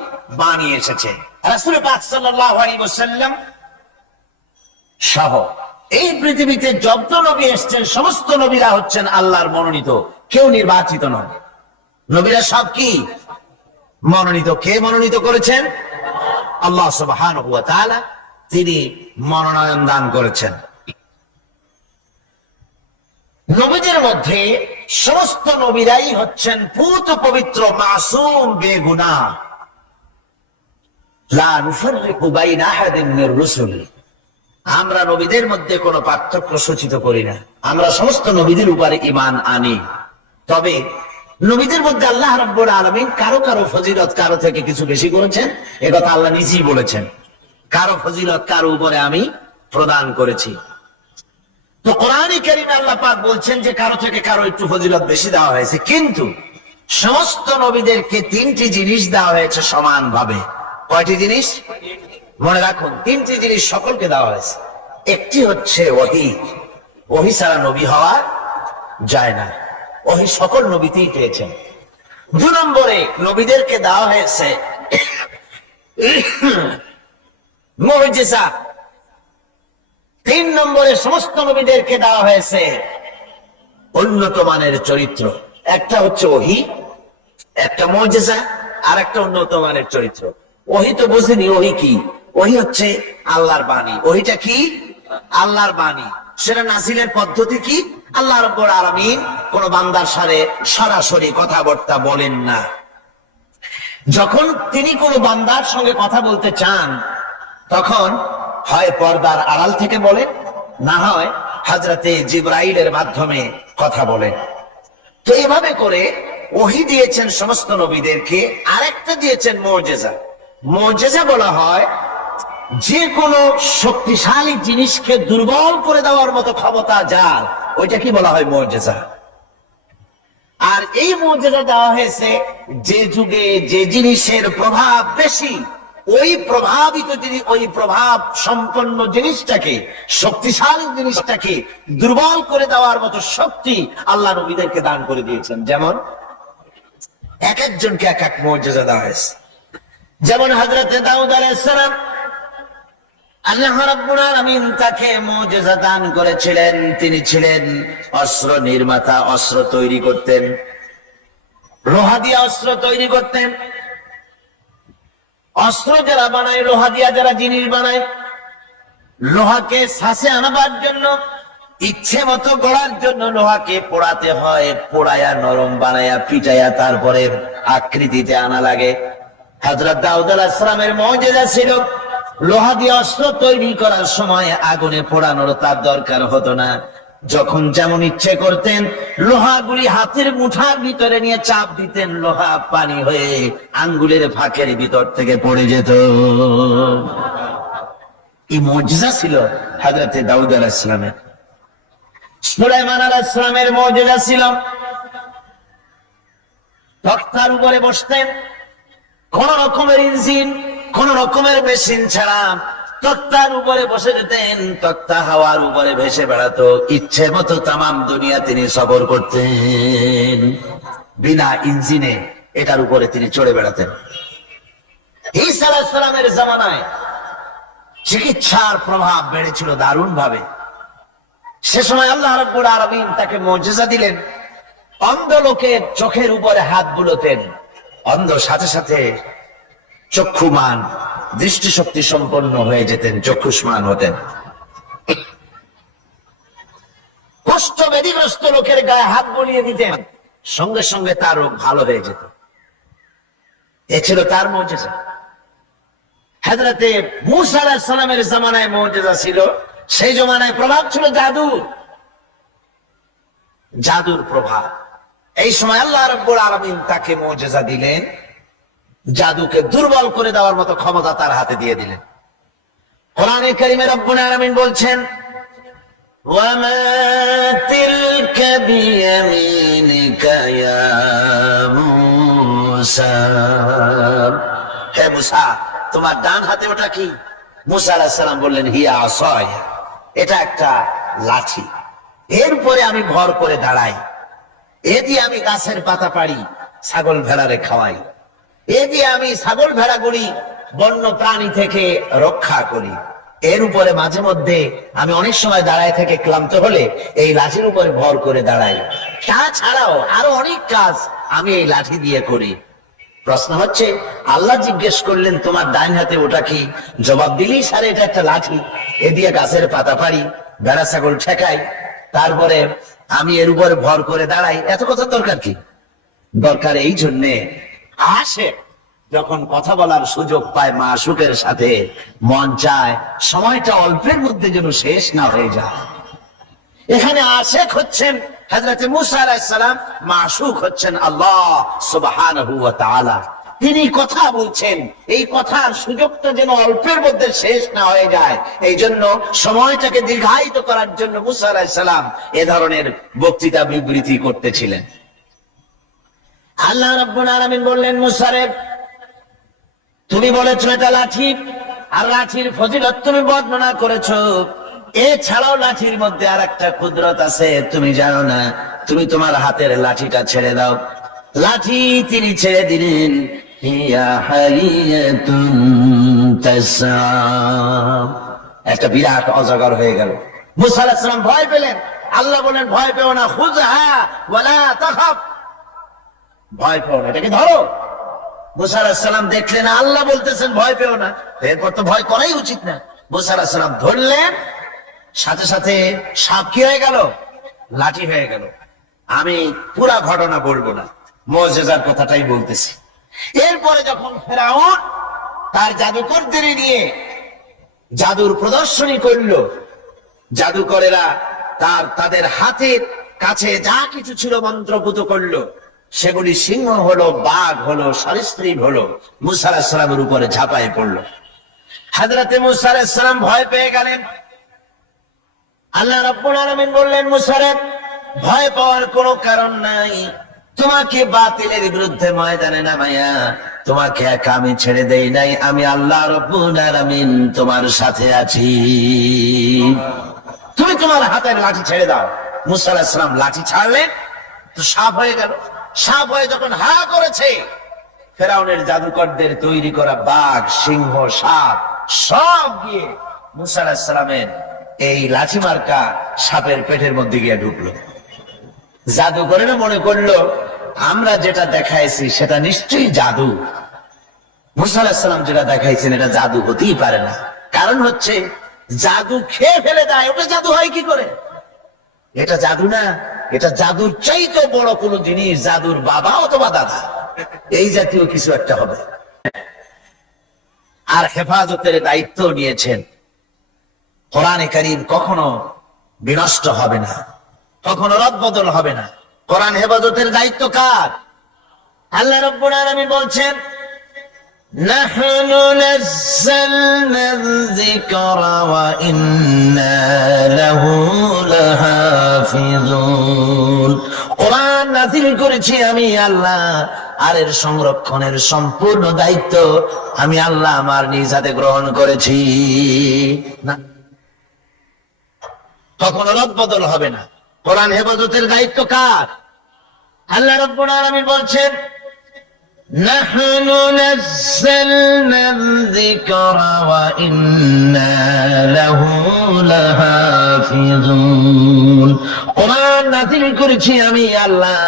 বাণী এসেছে। রাসূল পাক সাল্লাল্লাহু আলাইহি ওয়াসাল্লাম সহ এই পৃথিবীতে যত নবী এসেছেন, সমস্ত নবীরা হচ্ছেন আল্লাহর মনোনীত, কেউ নির্বাচিত নয়। নবীরা সব কি মনোনীত? কে মনোনীত করেছেন? আল্লাহ সুবহানাহু ওয়া তাআলা। তিনি মনোনয়ন দান করেছেন। নবীদের মধ্যে সমস্ত নবীরাই হচ্ছেন পূত পবিত্র, মাসুম, বেগুনাহ। লা নুফাররিকু বাইনা আহাদিন মির রুসুলি। আমরা নবীদের মধ্যে কোনো পার্থক্য সূচিত করি না। আমরা সমস্ত নবীদের উপরে ঈমান আনি। তবে নবীদের মধ্যে আল্লাহ রাব্বুল আলামিন কারো কারো ফজিলত কারো থেকে কিছু বেশি করেছেন, একথা আল্লাহ নিজেই বলেছেন। কারো ফজিলত কারো উপরে আমি প্রদান করেছি। তো কোরআনে কারীমে আল্লাহ পাক বলছেন যে কারো থেকে কারো একটু ফজিলত বেশি দেওয়া হয়েছে, কিন্তু সমস্ত নবীদেরকে তিনটি জিনিস দেওয়া হয়েছে সমানভাবে। কয়টি জিনিস? মনে রাখুন, তিনটি জিনিস সকলকে দেওয়া হয়েছে। একটি হচ্ছে ওহী, ওহী ছাড়া নবী হওয়া যায় না, ওহী সকল নবীতেই পেয়েছেন। 2 নম্বরে নবীদেরকে দেওয়া হয়েছে মুজিজা। 3 নম্বরে সমস্ত নবীদেরকে দেওয়া হয়েছে উন্নত মানের চরিত্র। একটা হচ্ছে ওহী, একটা মুজিজা, আর একটা উন্নত মানের চরিত্র। ওহী তো বুঝিনি, ওহী কি? ওহী হচ্ছে আল্লাহর বাণী। ওহীটা কি? আল্লাহর বাণী। সেটা নাজিলের পদ্ধতি কি? আল্লাহ রাব্বুল আলামিন কোন বান্দার সাথে সরাসরি কথাবার্তা বলেন না। যখন তিনি কোন বান্দার সঙ্গে কথা বলতে চান, তখন হয় পর্দার আড়াল থেকে বলেন, না হয় হযরতে জিবরাইলের মাধ্যমে কথা বলেন। তো এভাবে করে ওহী দিয়েছেন সমস্ত নবীদেরকে। আরেকটা দিয়েছেন মুজিজা। মুজিজা বলা হয় যে কোনো শক্তিশালী জিনিসকে দুর্বল করে দেওয়ার মতো ক্ষমতা যার, ওইটা কি বলা হয়? মুজিজা। আর এই মুজিজা দেওয়া হয়েছে যে যুগে যে জিনিসের প্রভাব বেশি, ওই প্রভাবিত যিনি, ওই প্রভাব সম্পন্ন জিনিসটাকে, শক্তিশালী জিনিসটাকে দুর্বল করে দেওয়ার মতো শক্তি আল্লাহ নবীদেরকে দান করে দিয়েছেন। যেমন এক একজনকে এক এক মুজিজা দেওয়া হয়েছে। যেমন হযরতে দাউদ আলাইহিস সালাম, আল্লাহ রাব্বুল আলামিন তাকে মুজিজা দান করেছিলেন। তিনি ছিলেন অস্ত্র নির্মাতা, অস্ত্র তৈরি করতেন, লোহা দিয়ে অস্ত্র তৈরি করতেন। অস্ত্র যারা বানায়, লোহা দিয়া যারা জিনিস বানায়, লোহাকে শ্বাসে আনাবার জন্য, ইচ্ছে মতো গড়ার জন্য লোহাকে পোড়াতে হয়। পোড়ায়া নরম বানায়া পিটাইয়া তারপরে আকৃতিতে আনা লাগে। হযরত দাউদ আলাইহিস সালামের মুজিজা ছিল লোহা দিয়ে অস্ত্র তৈরি করার সময় আগুনে পোড়ানোর তার দরকার হতো না। যখন যেমন ইচ্ছে করতেন লোহাগুলি হাতের মুঠার ভিতরে নিয়ে চাপ দিতেন, লোহা পানি হয়ে আঙ্গুলের ফাঁকের ভিতর থেকে পড়ে যেত। এই মুজিজা ছিল হযরতে দাউদ আলাইহিস সালামের। সুলাইমান আলাইহিস সালামের মুজিজা ছিল তক্তার উপরে বসতেন, কোন রকমের ইঞ্জিন, কোন রকমের মেশিন ছাড়া তক্তার উপরে বসে যেতেন। তক্তা হাওয়ার উপরে ভেসে বেড়াতো, ইচ্ছে মতো তামাম দুনিয়া তিনি সফর করতেন, বিনা ইঞ্জিনে এটার উপরে তিনি চড়ে বেড়াতেন। ঈসা আলাইহিস সালামের জামানায় চিকিৎসার প্রভাব বেড়েছিল দারুণ ভাবে। সে সময় আল্লাহ রাব্বুল আলামিন তাকে মুজিজা দিলেন। অন্ধ লোকের চোখের উপরে হাত বুলোতেন, অন্ধ সাথে সাথে চক্ষুমান, দৃষ্টিশক্তি সম্পন্ন হয়ে যেতেন, চক্ষুষ্মান হতেন। কুষ্ঠ ব্যাধিগ্রস্ত লোকের গায়ে হাত বুলিয়ে দিতেন, সঙ্গে সঙ্গে তার রোগ ভালো হয়ে যেত। এ ছিল তার মুজিজা। হযরতে মূসা আলাইহিস সালামের জামানায় মুজিজা ছিল, সেই জামানায় প্রভাব ছিল জাদুর, জাদুর প্রভাব। এই সময় আল্লাহ রাব্বুল আলামিন তাকে মুজিজা দিলেন, জাদুকে দুর্বল করে দেওয়ার মতো ক্ষমতা তার হাতে দিয়ে দিলেন। কোরআনে কারীমে রব্বুল আলামিন বলছেন, ওয়ামা তিলকা বিয়ামিনিকা ইয়া মূসা। হে মূসা, তোমার ডান হাতে ওটা কি? মূসা আলাইহিস সালাম বললেন, হিয়া আসায়, এটা একটা লাঠি, এর উপরে আমি ভর করে দাঁড়াই, এ দিয়ে আমি গাছের পাতা পাড়ি, ছাগল ভেড়ারে খাওয়াই, এ দিয়ে আমি ছাগল ভেড়াগুলি বন্য প্রাণী থেকে রক্ষা করি। এর উপরে মাঝে মধ্যে আমি অনেক সময় দাঁড়ায় থেকে ক্লান্ত হলে এই লাঠির উপরে ভর করে দাঁড়াই। তাছাড়াও আরো অনেক কাজ আমি এই লাঠি দিয়ে করি। প্রশ্ন হচ্ছে, আল্লাহ জিজ্ঞেস করলেন তোমার ডাইন হাতে ওটা কি? জবাব দিলেই সারে এটা একটা লাঠি, এ দিয়ে গাছের পাতা পাড়ি, ভেড়া ছাগল ঠেকাই, তারপরে আমি এর উপরে ভর করে দাঁড়াই। এত কথা দরকার কি? দরকার এই জন্যে আসে যখন কথা বলার সুযোগ পায় মাশূকের সাথে, মন চায় সময়টা অল্পের মধ্যে যেন শেষ না হয়ে যায়। এখানে আশেক হচ্ছেন হযরত মূসা আলাইহিস সালাম, মাশূক হচ্ছেন আল্লাহ সুবহানাহু ওয়া তাআলা। তিনি কথা বলছেন, এই কথার সুযোগটা যেন অল্পের মধ্যে শেষ না হয়ে যায়, এই জন্য সময়টাকে দীর্ঘায়িত করার জন্য মুসা আলাইহিস সালাম এ ধরনের বক্তৃতা বিবৃতি করতেছিলেন। আল্লাহ রাব্বুল আলামিন বললেন, মুসা রে, তুমি বলেছো এটা লাঠি, আর লাঠির ফজিলত তুমি বর্ণনা করেছো, এছাড়াও লাঠির মধ্যে আর একটা কুদরত আছে, তুমি জানো না? তুমি তোমার হাতের লাঠিটা ছেড়ে দাও। লাঠি তিনি ছেড়ে দিলেন। হিয়া হাইয়াতুন তাসআ, একটা বিরাট অজগর হয়ে গেল। মুসা আলাইহিস সালাম ভয় পেলেন। আল্লাহ বলেন, ভয় পেও না, খুযহা ওয়ালা তাখাফ, ভয় পেও না, এটাকে ধরো। মুসা আলাইহিস সালাম দেখলেন আল্লাহ বলতেছেন ভয় পেও না, এরপর তো ভয় করাই উচিত না। মুসা আলাইহিস সালাম ধরলেন, সাথে সাথে সাপ কি হয়ে গেল? লাঠি হয়ে গেল। আমি পুরা ঘটনা বলবো না, মুজিজার কথাটাই বলতেছি। এরপরে যখন ফেরাউন তার জাদুকরদের নিয়ে জাদুর প্রদর্শনী করলো, জাদুকরেরা তাদের হাতের কাছে যা কিছু ছিল মন্ত্রপুত করলো, সেগুলি সিংহ হলো, বাঘ হলো, সরীসৃপ হলো, মুসা আলাইহিস সালামের উপরে ঝাঁপায় পড়লো। হযরতে মুসা আলাইহিস সালাম ভয় পেয়ে গেলেন। আল্লাহ রাব্বুল আলামিন বললেন, মুসা রে, ভয় পাওয়ার কোনো কারণ নাই, তোমাকে বাতিলের বিরুদ্ধে ময়দানে নামাইয়া তোমাকে একা আমি ছেড়ে দেই নাই, আমি আল্লাহ রাব্বুল আলামিন তোমার সাথে আছি, তুমি তোমার হাতের লাঠি ছেড়ে দাও। মুসা আলাইহিস সালাম লাঠি ছাড়লেন, তো সাপ হয়ে গেল। সাপ হয়ে যখন হা করেছে, ফেরাউনের জাদুকরদের তৈরি করা বাঘ, সিংহ, সাপ সব গিয়ে মুসা আলাইহিস সালামের এই লাঠি মার্কা সাপের পেটের মধ্যে গিয়ে ঢুকলো। জাদুকরেরা মনে করলো আমরা যেটা দেখাইছি সেটা নিশ্চয়ই জাদু। মুসা আলাইহিস সালাম যেটা দেখাইছেন এটা জাদু হতেই পারে না, কারণ হচ্ছে জাদু খেয়ে ফেলে দেয়, ওটা জাদু হয় কি করে? এটা জাদু না, এটা জাদুর চাইতে বড় কোন জিনিস, জাদুর বাবা অথবা দাদা, এই জাতীয় কিছু একটা হবে। আর হেফাজতের দায়িত্ব নিয়েছেন। কোরআনে কারীম কখনো বিনষ্ট হবে না, কখনো রদবদল হবে না। কোরআন হেফাজতের দায়িত্ব কার? আল্লাহ রাব্বুল আলামিন বলছেন, নাহনু নাযালনা যিকরা ওয়া ইন্না লাহু লাহাফিজুন, কোরআন নাযিল করেছি আমি আল্লাহ, আর এর সংরক্ষণের সম্পূর্ণ দায়িত্ব আমি আল্লাহ আমার নিজ হাতে গ্রহণ করেছি। না, কখনো রদবদল হবে না। কোরআন হেফাজতের দায়িত্ব কার? আল্লাহ রাব্বুল আলামিন বলছেন, নাহনু নাযালনা যিকরা ওয়া ইন্না লাহু লাহাফিজুন, কোরআন নাযিল করেছি আমি আল্লাহ,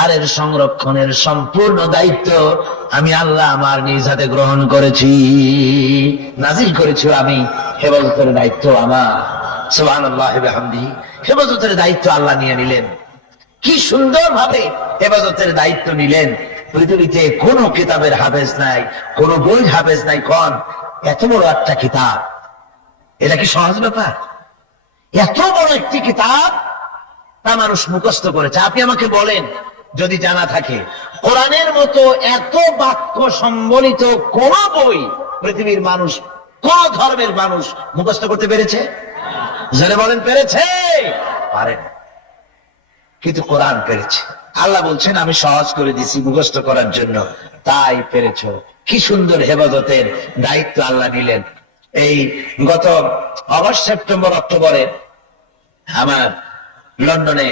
আর এর সংরক্ষণের সম্পূর্ণ দায়িত্ব আমি আল্লাহ আমার নিজ হাতে গ্রহণ করেছি। নাযিল করেছি আমি, হেফাজতের দায়িত্ব আমার। সুবহানাল্লাহি ওয়া বিহামদিহি, হেফাজতের দায়িত্ব আল্লাহ নিয়ে নিলেন। কি সুন্দর ভাবে হেফাজতের দায়িত্ব নিলেন। পৃথিবীতে কোন কিতাবের হাফেজ নাই, কোন বই হাফেজ নাই। কোন এত বড় একটা কিতাব, এটা কি সহজ ব্যাপার? এত বড় একটি কিতাব তা মানুষ মুখস্থ করেছে। আপনি আমাকে বলেন, যদি জানা থাকে, কোরআনের মতো এত বাক্য সম্বলিত কোন বই পৃথিবীর মানুষ, কোন ধর্মের মানুষ মুখস্থ করতে পেরেছে? যারা বলেন পেরেছে? পারেন, কিন্তু কোরআন পেরেছে। আল্লাহ বলছেন আমি সহজ করে দিছি মুখস্থ করার জন্য, তাই পেরেছ। কি সুন্দর হেফাজতের দায়িত্ব আল্লাহ নিলেন। এই গত অগস্ট, সেপ্টেম্বর, অক্টোবরে আমার লন্ডনে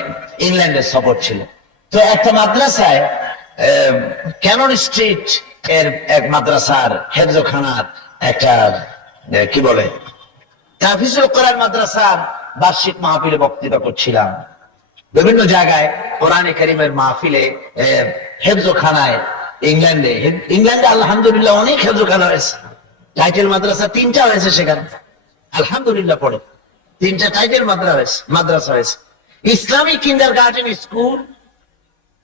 ইংল্যান্ডের সফর ছিল। তো একটা মাদ্রাসায়, ক্যানন স্ট্রিট এর এক মাদ্রাসার হেফজখানার একটা কি বলে তাহফিজুল কোরআন মাদ্রাসার বার্ষিক মাহফিলে বক্তৃতা করছিলাম। বিভিন্ন জায়গায় কোরআনে কারীমের মাহফিলে, হেফজখানায়, ইংল্যান্ডে আলহামদুলিল্লাহ অনেক হেফজখানা হয়েছে। টাইটেল মাদ্রাসা 3টা হয়েছে সেখানে, আলহামদুলিল্লাহ পড়ে 3টা টাইটেল মাদ্রাসা হয়েছে। Islamic kindergarten school,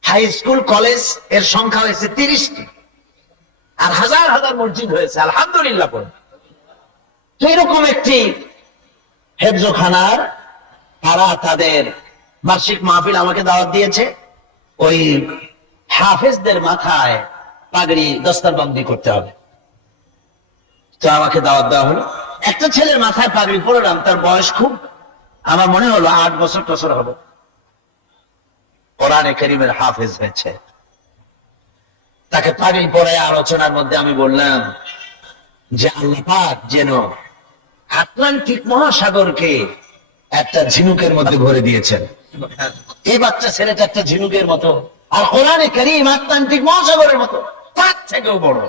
high school, college এর সংখ্যা হয়েছে 30টি, আর হাজার হাজার মসজিদ হয়েছে, আলহামদুলিল্লাহ পড়ে। তো এরকম একটি হেফজখানার তারা তাদের বার্ষিক মাহফিল আমাকে দাওয়াত দিয়েছে। ওই হাফেজদের মাথায় পাগড়ি দস্তরবন্দি করতে হবে। তো আমাকে দাওয়াত দেওয়া হলো, একটা ছেলের মাথায় পাগড়ি পরলাম, তার বয়স খুব, আমার মনে হলো 8 বছর টছর হবে, কোরআনে কারীমের হাফেজ হয়েছে। তাকে পাগড়ি পরে আলোচনার মধ্যে আমি বললাম যে আল্লাহ পাক যেন আটলান্টিক মহাসাগরকে একটা ঝিনুকের মধ্যে ভরে দিয়েছেন। এই বাচ্চা ছেলেটা একটা ঝিনুকের মতো, আর কোরআনে কারীম আটলান্টিক মহাসাগরের মতো, তার থেকেও বড়।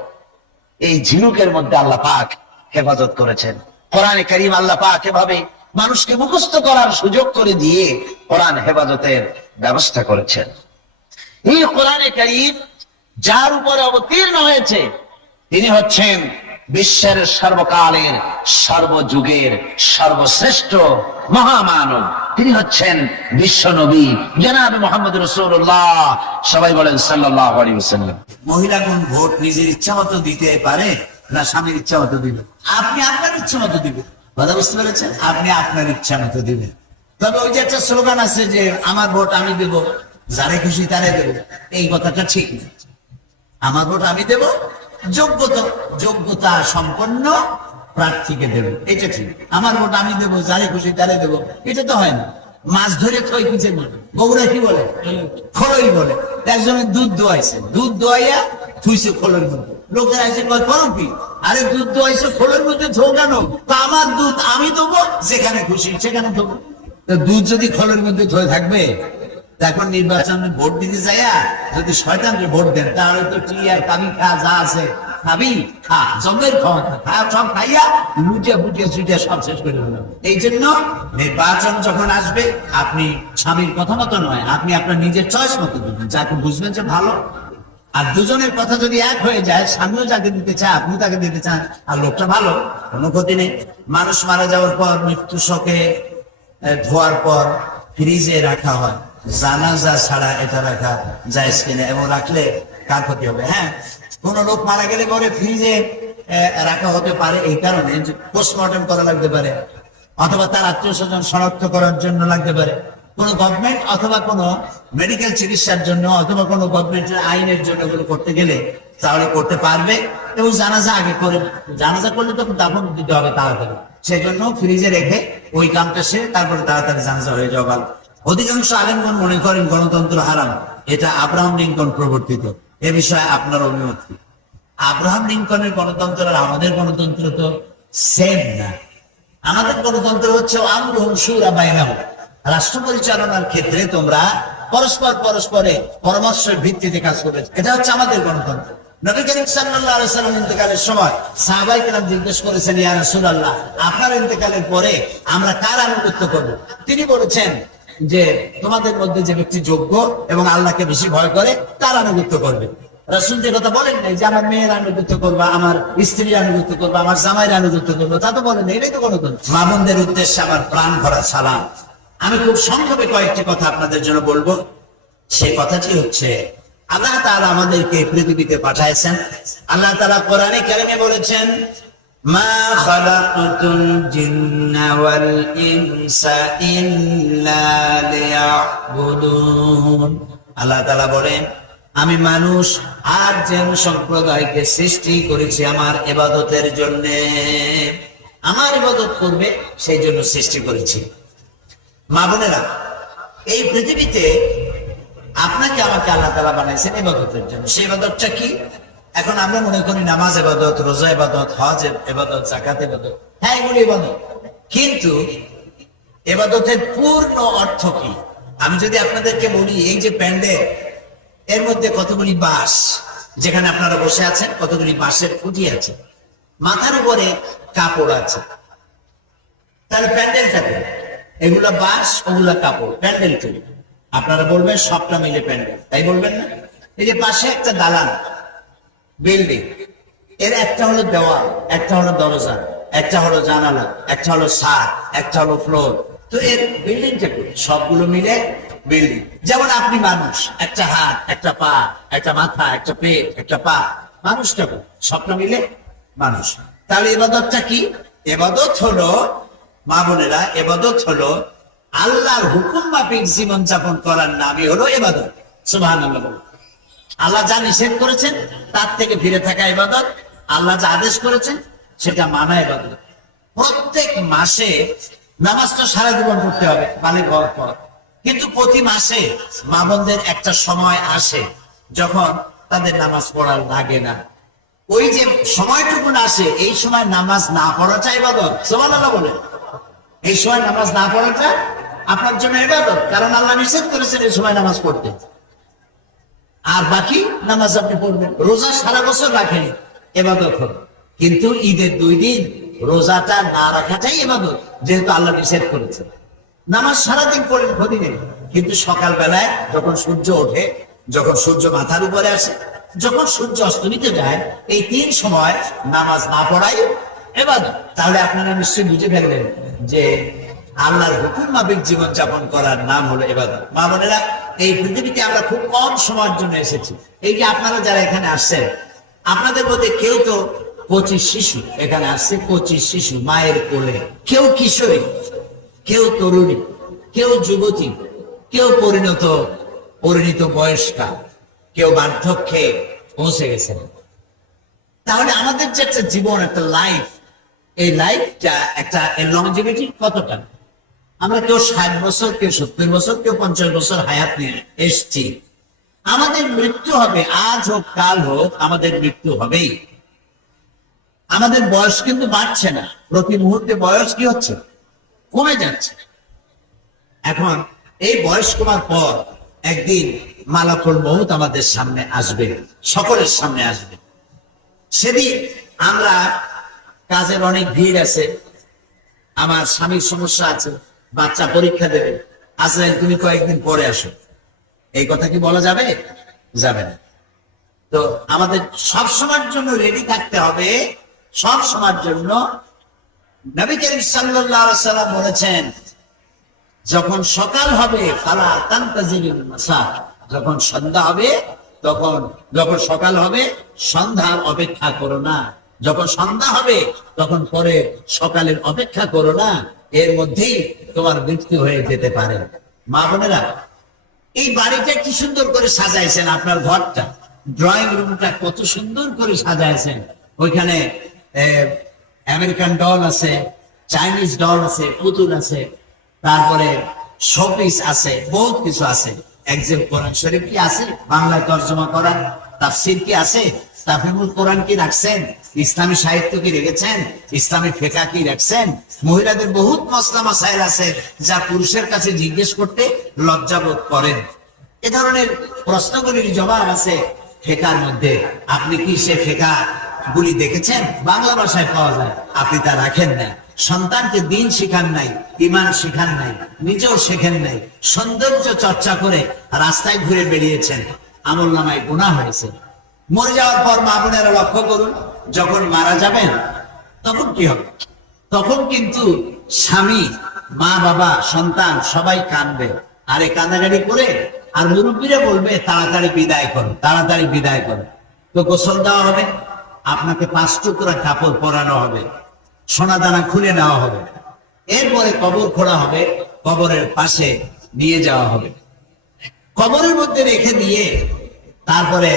এই ঝিনুকের মধ্যে আল্লাহ পাক হেফাজত করেছেন। কোরআনে কারীম আল্লাহ পাক এভাবে মানুষকে মুখস্থ করার সুযোগ করে দিয়ে কোরআন হেফাজতের ব্যবস্থা করেছেন। এই কোরআনে কারীম যার উপরে অবতীর্ণ হয়েছে তিনি হচ্ছেন বিশ্বের সর্বকালের সর্বযুগের সর্বশ্রেষ্ঠ মহামানব। তিনি হচ্ছেন বিশ্ব নবী জনাবে মুহাম্মদ রাসূলুল্লাহ। সবাই বলেন সাল্লাল্লাহু আলাইহি ওয়াসাল্লাম। মহিলা কোন ভোট নিজের ইচ্ছা মতো দিতে পারে না স্বামীর ইচ্ছা মতো দিবে? আপনি আপনার ইচ্ছা মতো দিবেন। কথা বুঝতে পেরেছেন? আপনি আপনার ইচ্ছা মতো দিবেন। তবে ওই যে একটা স্লোগান আছে যে আমার ভোট আমি দেব, যারে খুশি তারে দেব, এই কথাটা ঠিক না। আমার ভোট আমি দেব, যোগ্যতা সম্পন্ন প্রার্থীকে দেব, এটা ঠিক। আমার ভোট আমি দেব, যারে খুশি তারে দেব, এটা তো হয় না। মাছ ধরে থই কিছু বলে, বগুড়া কি বলে, খোলই বলে। একজনের দুধ দোয়াইছে, দুধ দোয়াইয়া থুইছে খোলের মধ্যে। লোকেরা এসে কয় করো কি, আরে দুধ দোয়াইছে খোলের মধ্যে থো কেন? তা আমার দুধ আমি দেবো, যেখানে খুশি সেখানে দেবো। দুধ যদি খোলের মধ্যে থয়ে থাকবে, এখন নির্বাচনে ভোট দিতে যাইয়া যদি শয়তানকে ভোট দেন, তাহলে তো টি আর কাবি খা যা আছে খাবি খা, জমের ক্ষমতা সব খাইয়া লুটিয়া ফুটিয়া চুটিয়া সব শেষ করে দিলাম। এই জন্য নির্বাচন যখন আসবে, আপনি স্বামীর কথা মতো নয়, আপনি আপনার নিজের চয়েস মতো দিবেন, যাকে বুঝবেন যে ভালো। আর দুজনের কথা যদি এক হয়ে যায়, স্বামীও যাকে দিতে চায় আপনি তাকে দিতে চান, আর লোকটা ভালো, কোনো ক্ষতি নেই। মানুষ মারা যাওয়ার পর মৃত্যু শোকে ধোয়ার পর ফ্রিজে রাখা হয়, জানাজা ছাড়া এটা রাখা যায় কিনা, এবং রাখলে কার ক্ষতি হবে? হ্যাঁ, কোন লোক মারা গেলে পরে ফ্রিজে রাখা হতে পারে এই কারণে যে পোস্টমর্টম করা লাগতে পারে, অথবা তার আত্মীয় স্বজন শনাক্ত করার জন্য লাগতে পারে, কোন গভর্নমেন্ট অথবা কোন মেডিকেল চিকিৎসার জন্য, অথবা কোন গভর্নমেন্টের আইনের জন্য এগুলো করতে গেলে তাহলে করতে পারবে। এবং জানাজা আগে করে, জানাজা করলে তো দাফন দিতে হবে তাড়াতাড়ি, সেজন্য ফ্রিজে রেখে ওই কামটা সে তারপরে তাড়াতাড়ি জানাজা হয়ে যাওয়া ভালো। অধিকাংশ আলেমগণ মনে করেন গণতন্ত্র হারাম, এটা আব্রাহাম লিঙ্কন প্রবর্তিত। এ বিষয়ে আপনার অভিমত কি? আব্রাহাম লিঙ্কনের গণতন্ত্র আর আমাদের গণতন্ত্র তো সেম না। আমাদের গণতন্ত্র হচ্ছে আমরুহুম শুরা বাইনাহুম, রাষ্ট্র পরিচালনার ক্ষেত্রে তোমরা পরস্পরে পরামর্শের ভিত্তিতে কাজ করবে, এটা হচ্ছে আমাদের গণতন্ত্র। নবী করিম সাল্লাল্লাহু আলাইহি ওয়াসাল্লাম ইন্তেকালের সময় সাহাবায়ে কেরাম জিজ্ঞেস করেছেন, ইয়া রাসূলুল্লাহ, আপনার ইন্তেকালের পরে আমরা কার আনুগত্য করব? তিনি বলেছেন যে তোমাদের মধ্যে যে ব্যক্তি যোগ্য এবং আল্লাহকে বেশি ভয় করে তার আনুগত্য করবে। রাসূল যে কথা বলেন নাই যে আমার মেয়ের আনুগত্য করবা, আমার স্ত্রীর আনুগত্য করবা, আমার জামাইয়ের আনুগত্য করবো, তা তো বলেন। এটাই তো গণতন্ত্র। মা বোনদের উদ্দেশ্যে আমার প্রাণ ভরা সালাম। আমি খুব সংক্ষেপে কয়েকটি কথা আপনাদের জন্য বলবো। সেই কথাটি হচ্ছে, আল্লাহ তাআলা আমাদেরকে পৃথিবীতে পাঠাইছেন। আল্লাহ তাআলা কোরআনে কারিমে বলেছেন, মা খালাকতুল জিন্না ওয়াল ইনসা ইল্লা লিয়াবুদুন। আল্লাহ তাআলা বলেন, আমি মানুষ আর জিন সম্প্রদায়কে সৃষ্টি করেছি আমার ইবাদতের জন্য, আমার ইবাদত করবে সেই জন্য সৃষ্টি করেছি। মা বোনেরা, এই পৃথিবীতে আপনাকে আমাকে আল্লাহ তাআলা বানাইছেন ইবাদতের জন্য। সেই ইবাদতটা কি? এখন আমরা মনে করি নামাজ ইবাদত, রোজা ইবাদত, হজ ইবাদত, যাকাত ইবাদত। হ্যাঁ, এগুলো ইবাদত, কিন্তু ইবাদতের পূর্ণ অর্থ কি? আমি যদি আপনাদেরকে বলি, এই যে প্যান্ডেল, এর মধ্যে কতগুলি বাঁশ, যেখানে আপনারা বসে আছেন কতগুলি বাঁশের খুঁটি আছে, মাথার উপরে কাপড় আছে, তাহলে প্যান্ডেলটা কি? এগুলা বাঁশ, ওগুলা কাপড়, প্যান্ডেল তৈরি। আপনারা বলবেন সবটা মিলে প্যান্ডেল, তাই বলবেন না? এই যে পাশে একটা দালান বিল্ডিং, এর একটা হলো দেওয়াল, একটা হলো দরজা, একটা হলো জানালা, একটা হলো ছাদ, একটা হলো ফ্লোর। তো এর বিল্ডিংটা কি? সবগুলো মিলে বিল্ডিং। যেমন আপনি মানুষ, একটা হাত, একটা পা, একটা মাথা, একটা পেট, একটা পা, মানুষটা কি? সবটা মিলে মানুষ। তাহলে ইবাদতটা কি? ইবাদত হলো, মা বোনেরা, ইবাদত হলো আল্লাহর হুকুম মাফিক জীবন যাপন করার নামই হলো ইবাদত। সুবহানাল্লাহ। আল্লাহ যা নিষেধ করেছেন তার থেকে ফিরে থাকা ইবাদত, আল্লাহ যা আদেশ করেছেন সেটা মানা ইবাদত। প্রত্যেক মাসে নামাজটা সারা জীবন পড়তে হবে বালিগ হওয়ার পর, কিন্তু প্রতি মাসে মা বোনদের একটা সময় আসে যখন তাদের নামাজ পড়া লাগে না। ওই যে সময়টুকু আসে, এই সময় নামাজ না পড়াটা ইবাদত। সুবহানাল্লাহ বলে, এই সময় নামাজ না পড়াটা আপনার জন্য ইবাদত, কারণ আল্লাহ নিষেধ করেছেন এই সময় নামাজ পড়তে। আর বাকি নামাজ আপনি পড়বেন। রোজা সারা বছর রাখেন, ইবাদত হবে, কিন্তু ঈদের 2 দিন রোজাটা না রাখাটাই ইবাদত, যেহেতু আল্লাহ নিষেধ করেছে। নামাজ সারাদিন পড়েন, ক্ষতি নেই, কিন্তু সকাল বেলায় যখন সূর্য ওঠে, যখন সূর্য মাথার উপরে আসে, যখন সূর্য অস্তমিতে যায়, এই 3 সময় নামাজ না পড়াই ইবাদত। তাহলে আপনারা নিশ্চয়ই বুঝে ফেললেন যে আল্লাহর হুকুম মাফিক জীবন যাপন করার নাম হলো ইবাদত। মা বোনেরা, এই পৃথিবীতে আমরা খুব কম সময়ের জন্য এসেছি। এই যে আপনারা যারা এখানে আসছেন, আপনাদের মধ্যে কেউ তো 25 শিশু এখানে আসছে, 25 শিশু মায়ের কোলে, কেউ কিশোরী, কেউ তরুণী, কেউ যুবতী, কেউ পরিণত বয়স্কা, কেউ বার্ধক্যে পৌঁছে গেছেন। তাহলে আমাদের যে একটা জীবন, একটা লাইফ, এই লাইফটা একটা লংজিভিটি কতটা? আমরা কেউ 60 বছর, কেউ 70 বছর, কেউ 50 বছর হায়াত নিয়ে এসছি। আমাদের মৃত্যু হবে, আজ হোক কাল হোক, আমাদের মৃত্যু হবেই। আমাদের বয়স কিন্তু বাড়ছে না, প্রতি মুহূর্তে বয়স কি হচ্ছে? কমে যাচ্ছে। এখন এই বয়স কমার পর একদিন মালাকুল মউত আমাদের সামনে আসবে, সকলের সামনে আসবে। সেদিন আমরা, কাজের অনেক ভিড় আছে, আমার স্বামীর সমস্যা আছে, বাচ্চা পরীক্ষা দেবে, আজরাইল তুমি কয়েকদিন পরে আসো, এই কথা কি বলা যাবে? যাবে না। তো আমাদের সব সময়ের জন্য রেডি থাকতে হবে, সব সময়ের জন্য। নবী করিম সাল্লাল্লাহু আলাইহি ওয়াসাল্লাম বলেছেন, যখন সকাল হবে ফালা তানতাজিরুল মাসা, যখন সন্ধ্যা হবে যখন সকাল হবে সন্ধ্যার অপেক্ষা করো না, যখন সন্ধ্যা হবে তখন পরে সকালের অপেক্ষা করো না, এর মধ্যেই তোমার মৃত্যু হয়ে যেতে পারে। মা বোনেরা, এই বাড়িটা কি সুন্দর করে সাজাইছেন, আপনার ঘরটা, ড্রয়িং রুমটা কত সুন্দর করে সাজাইছেন। ওইখানে আমেরিকান ডল আছে, চাইনিজ ডল আছে, পুতুল আছে, তারপরে শোপিস আছে, বহুত কিছু আছে। একজন কোরআন শরীফ কি আছে বাংলায় তর্জমা করা, তাফসীর কি আছে, তাফসীরুল কোরআন কি রাখছেন, ইসলামী সাহিত্য কি রেখেছেন, ইসলামী ফিকহ কি রাখছেন। মহিলাদের বহুত মাসলা মাসাইল আছে যা পুরুষের কাছে জিজ্ঞেস করতে লজ্জাবোধ করেন। এ ধরনের প্রশ্নগুলির জবাব আছে ফিকহের মধ্যে। আপনি কি সে ফিকহ গুলি দেখেছেন? বাংলা ভাষায় পাওয়া যায়, আপনি তা রাখেন না। সন্তানকে দিন শিখান নাই, ইমান শিখান নাই, নিজেও শেখেন নাই, সৌন্দর্য চর্চা করে রাস্তায় ঘুরে বেরিয়েছেন, আমল নামায় গুনাহ হয়েছে। মরে যাওয়ার পর মা বোনেরা লক্ষ্য করুন, যখন মারা যাবেন তখন কি হবে? তখন কিন্তু স্বামী, মা বাবা, সন্তান সবাই কাঁদবে, আর এই কান্দাকাটি করে আর মুরব্বীরা বলবে তাড়াতাড়ি বিদায় করো, তাড়াতাড়ি বিদায় করো। তো গোসল দেওয়া হবে, আপনাকে 5 টুকরা কাপড় পরানো হবে, সোনা দানা খুলে নেওয়া হবে, এরপরে কবর খোঁড়া হবে, কবরের পাশে নিয়ে যাওয়া হবে, কবরের মধ্যে রেখে দিয়ে তারপরে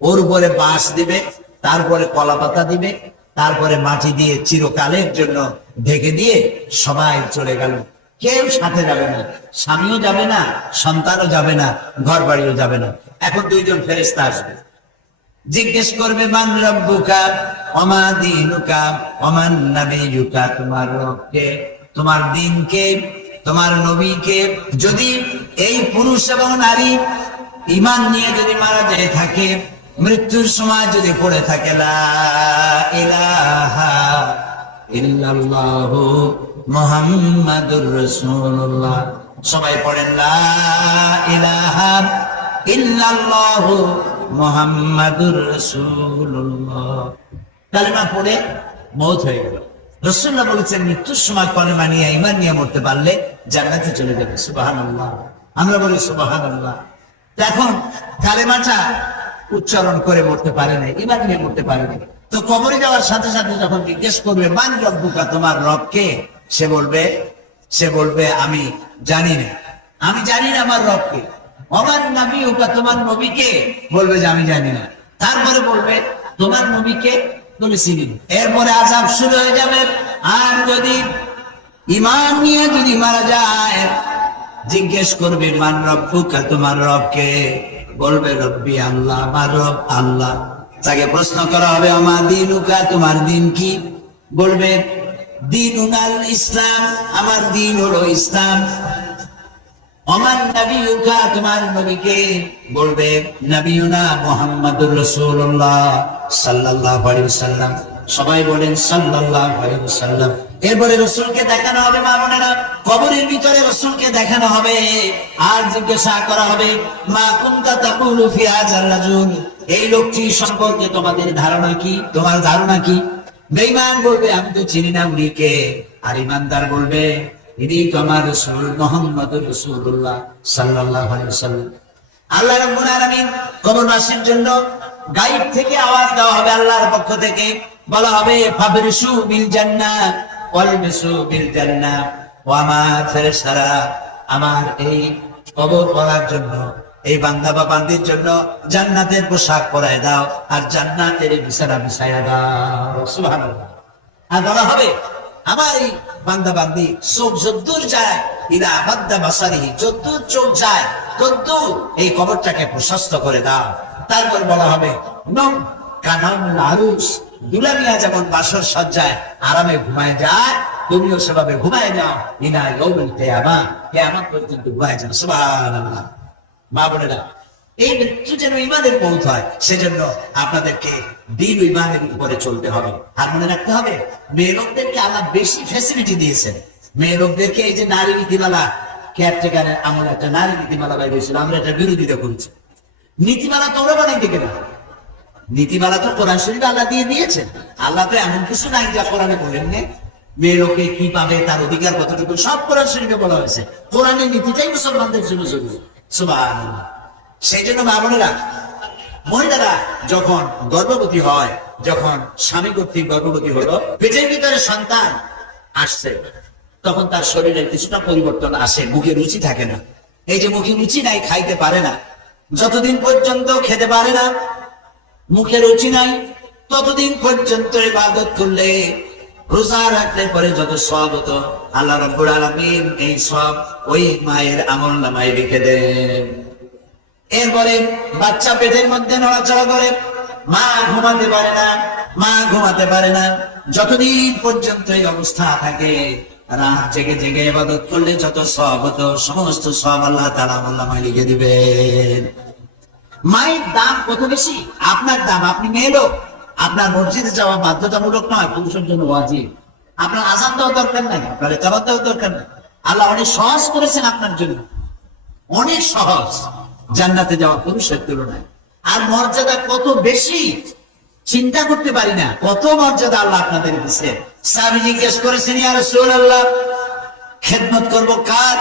ওর উপরে বাঁশ দিবে, তারপরে কলা পাতা দিবে, তারপরে মাটি দিয়ে চিরকালের জন্য ঢেকে দিয়ে সবাই চলে গেল। কেউ সাথে যাবে না, স্বামীও যাবে না, সন্তানও যাবে না, ঘর বাড়িও যাবে না। এখন 2 জন ফেরেশতা আসবে, জিজ্ঞেস করবে মান রব্বুকা ওমা দীনুকা ওমান নাবিয়ুকা, তোমার রবকে, তোমার দ্বীনকে, তোমার নবীকে। যদি এই পুরুষ এবং নারী ঈমান নিয়ে যদি মারা যায় থাকে, মৃত্যুর সময় যদি পড়ে থাকে লা ইলাহা ইল্লাল্লাহু মুহাম্মাদুর রাসূলুল্লাহ, সবাই পড়েন লা ইলাহা ইল্লাল্লাহু মুহাম্মাদুর রাসূলুল্লাহ, কালেমা পড়ে মওত হয়ে গেল। রাসূলুল্লাহ বলেছেন, মৃত্যুর সময় কালেমা নিয়ে ঈমান নিয়ে মরতে পারলে জান্নাতে চলে যাবে। সুবহানাল্লাহ, আমরা বলি সুবহানাল্লাহ। এখন কালেমাটা উচ্চারণ করে মরতে পারে না, ঈমান নিয়ে মরতে পারে না। তো কবরে যাওয়ার সাথে সাথে যখন জিজ্ঞেস করবে মান রব্বুকা, তোমার রব কে, সে বলবে আমি জানি না, আমি জানি না আমার রব কে। আমার নবীকে, তোমার নবীকে, বলবে যে আমি জানি না। তারপরে বলবে তোমার নবীকে, বলে চিনি না। এরপরে আযাব শুরু হয়ে যাবে। আর যদি ঈমান নিয়ে যদি মারা যায়, জিজ্ঞেস করবে মান রব্বুকা, তোমার রবকে, বলবে রব্বি আল্লাহ, আমার রব আল্লাহ। তাকে প্রশ্ন করা হবে আমা দীনুকা, তোমার দিন কি? বলবে দীনুনাল ইসলাম, আমার দিন হলো ইসলাম। আমার নবীকা, তোমার নবীকে, বলবে নবীনা মুহাম্মাদুর রাসূলুল্লাহ সাল্লাল্লাহু আলাইহি ওয়াসাল্লাম। সবাই বলেন সাল্লাল্লাহু আলাইহি ওয়াসাল্লাম। এরপরে রাসূলকে দেখানো হবে, মা বোনেরা, কবরের ভিতরে রাসূলকে দেখানো হবে। আর জিজ্ঞাসা করা হবে মা কুনতা তাকুলু ফি হাযার রাজুল, এই লোকটি সম্পর্কে তোমাদের ধারণা কি? তোমার ধারণা কি? বেঈমান বলবে আমি তো চিনি না উনি কে। আর ঈমানদার বলবে ইনি তো আমার রাসূল মুহাম্মদুর রাসূলুল্লাহ সাল্লাল্লাহু আলাইহি ওয়াসাল্লাম। আল্লাহ রাব্বুল আলামিন কবরবাসীর জন্য গায়ব থেকে আওয়াজ দেওয়া হবে, আল্লাহর পক্ষ থেকে বলা হবে ফাবরিসু বিল জান্নাহ ওয়ালবিসু বিল জান্নাহ, ও আমার ফেরেশতারা, আমার এই কবর পড়ার জন্য, এই বান্দা বা বান্দির জন্য জান্নাতের পোশাক পরায় দাও আর জান্নাতের বিছানা বিছায়া দাও। সুবহানাল্লাহ। আর বলা হবে আমার এই বান্দা বান্দি চোখ যদ্দূর যায়, ইলা মাদ্দা বাসারিহি, যদ্দূর চোখ যায় তদ্দূর এই কবরটাকে প্রশস্ত করে দাও। তারপর বলা হবে নম কানাম আরুস, দুলামিয়া যেমন বাসর সজ্জায় আরামে ঘুমায় যায়, তুমিও সেভাবে ঘুমায় যাও। ইলা ইয়াউমিল কিয়ামা, কিয়ামত পর্যন্ত ঘুমায় যাও। সুবহানাল্লাহ। মা বোনেরা, এই মৃত্যু যেন ইমানের মৌত হয়, সেজন্য আপনাদেরকে দিন ইমানের উপরে চলতে হবে। আর মনে রাখতে হবে মেয়ে লোকদেরকে আল্লাহ বেশি ফ্যাসিলিটি দিয়েছেন। মেয়ে লোকদেরকে এই যে নারী নীতিমালা, কেয়ারটেকারের আমল একটা নারী নীতিমালা বাইরে হয়েছিল, আমরা এটা বিরোধিতা করেছি। নীতিমালা তো ওরা বানাইতে গেল, নীতিমালা তো কোরআন শরীফ আল্লাহ দিয়ে দিয়েছেন। আল্লাহ তো এমন কিছু নাই যা কোরআনে বলেন না। মেয়ে লোকে কি পাবে, তার অধিকার কতটুকু, সব কোরআন শরীফে বলা হয়েছে। কোরআনের নীতিটাই মুসলমানদের জন্য জরুরি। সুবহানাল্লাহ। সেই জন্য মা বোনেরা, মহিলারা যখন গর্ভবতী হয়, যখন স্বামী কর্তৃক গর্ভবতী হলো, পেটের ভিতরে সন্তান আসছে, তখন তার শরীরে কিছুটা পরিবর্তন আসে, মুখে রুচি থাকে না। এই যে মুখে রুচি নাই, খাইতে পারে না, যতদিন পর্যন্ত খেতে পারে না, মুখে রুচি নাই, ততদিন পর্যন্ত ইবাদত করলে, রোজা রাখলে পরে যত সওয়াব হতো, আল্লাহ রাব্বুল আলামিন এই সওয়াব ওই মায়ের আমলনামায় লিখে দেন। এরপরে বাচ্চা পেটের মধ্যে নড়াচড়া করে, মা ঘুমাতে পারে না, মা ঘুমাতে পারে না, যতদিন পর্যন্ত এই অবস্থা থাকে, রাত জেগে জেগে ইবাদত করলে যত সওয়াব হতো, সমস্ত সওয়াব আল্লাহ তাআলা আমলনামায় লিখে দিবেন। মায়ের দাম কত বেশি? আপনার দাম, আপনি মেয়ে লোক, আপনার মসজিদে যাওয়া বাধ্যতামূলক নয়, পুরুষের জন্য ওয়াজিব। আপনার আযান দেওয়া দরকার নাই, আপনার ইকামত দেওয়া দরকার নাই। আল্লাহ অনেক সহজ করেছেন আপনার জন্য, অনেক সহজ জান্নাতে যাওয়া পুরুষের তুলনায়। আর মর্যাদা কত বেশি চিন্তা করতে পারি না, কত মর্যাদা আল্লাহ আপনাদের দিচ্ছে। সাহাবী জিজ্ঞেস করেছেন ইয়া রাসূলুল্লাহ, খেদমত করব কার?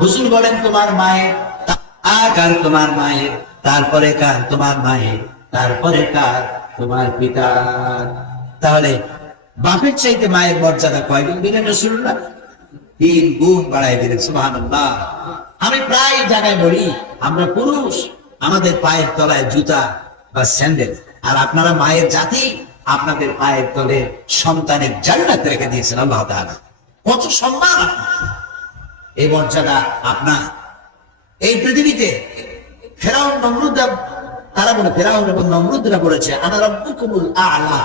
হুজুর বলেন তোমার মায়ের। কার? তোমার মায়ের। তারপরে কার? তোমার মায়ের। তারপরে কার? তোমার পিতার। তাহলে বাপের চাইতে মায়ের মর্যাদা কয়গুণ দিলেন রাসূলুল্লাহ? 3 গুণ বাড়াই দিলেন। সুবহানাল্লাহ। আমি প্রায় জায়গায় বলি, আমরা পুরুষ, আমাদের পায়ের তলায় জুতা বা স্যান্ডেল, আর আপনারা মায়ের জাতি, আপনাদের পায়ের তলে সন্তানের জান্নাত রেখে দিয়েছেন আল্লাহ তাআলা। কত সম্মান! এই মর্যাদা আপনার। এই পৃথিবীতে ফেরাউন নমরুদ, তারা বলে, ফেরাউন এবং নমরুদরা বলেছে আনা রাব্বুকুমুল আ'লা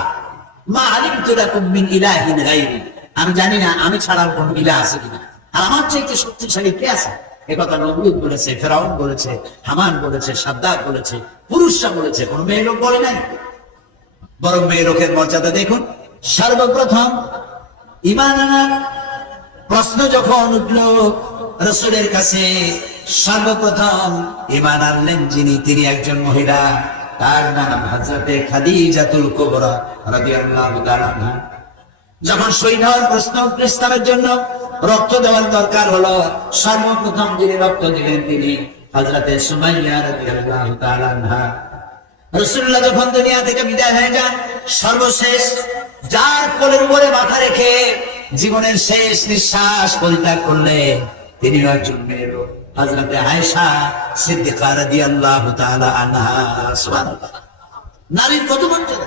মা আলিমতু লাকুম মিন ইলাহিন গায়রি, আমি জানি না আমি ছাড়া কোন ইলাহ আছে কিনা, আর আমার চাইতে শক্তিশালী কে আছে। একথা নমরুদ বলেছে, ফেরাউন বলেছে, হামান বলেছে, সাদ্দাত বলেছে, পুরুষরা বলেছে, কোন মেয়ে লোক বলে নাই। বরং মেয়ে লোকের মর্যাদা দেখুন। সর্বপ্রথম ঈমান আনার প্রশ্ন যখন উঠল রাসূলের কাছে, সর্বপ্রথম ঈমান আনলেন যিনি, তিনি একজন মহিলা, তার নাম হযরতে খাদিজাতুল কুবরা রাদিয়াল্লাহু তাআলা আনহা। যখন শহীদ হওয়ার প্রশ্ন ইসলামের জন্য রক্ত দেওয়ার দরকার হলো, সর্বপ্রথম যিনি রক্ত দিলেন তিনি হযরতে সুমাইয়া রাদিয়াল্লাহু তাআলা আনহা। রাসূলুল্লাহ যখন দুনিয়া থেকে বিদায় হয়ে যান, সর্বশেষ যার কোলের উপরে মাথা রেখে জীবনের শেষ নিঃশ্বাস পরিত্যাগ করলেন, তিনি একজন মেয়ে লোক। হযরতে আয়েশা সিদ্দিকা রাদিয়াল্লাহু তাআলা আনহা। সুবহানাল্লাহ। নারীর কত মর্যাদা,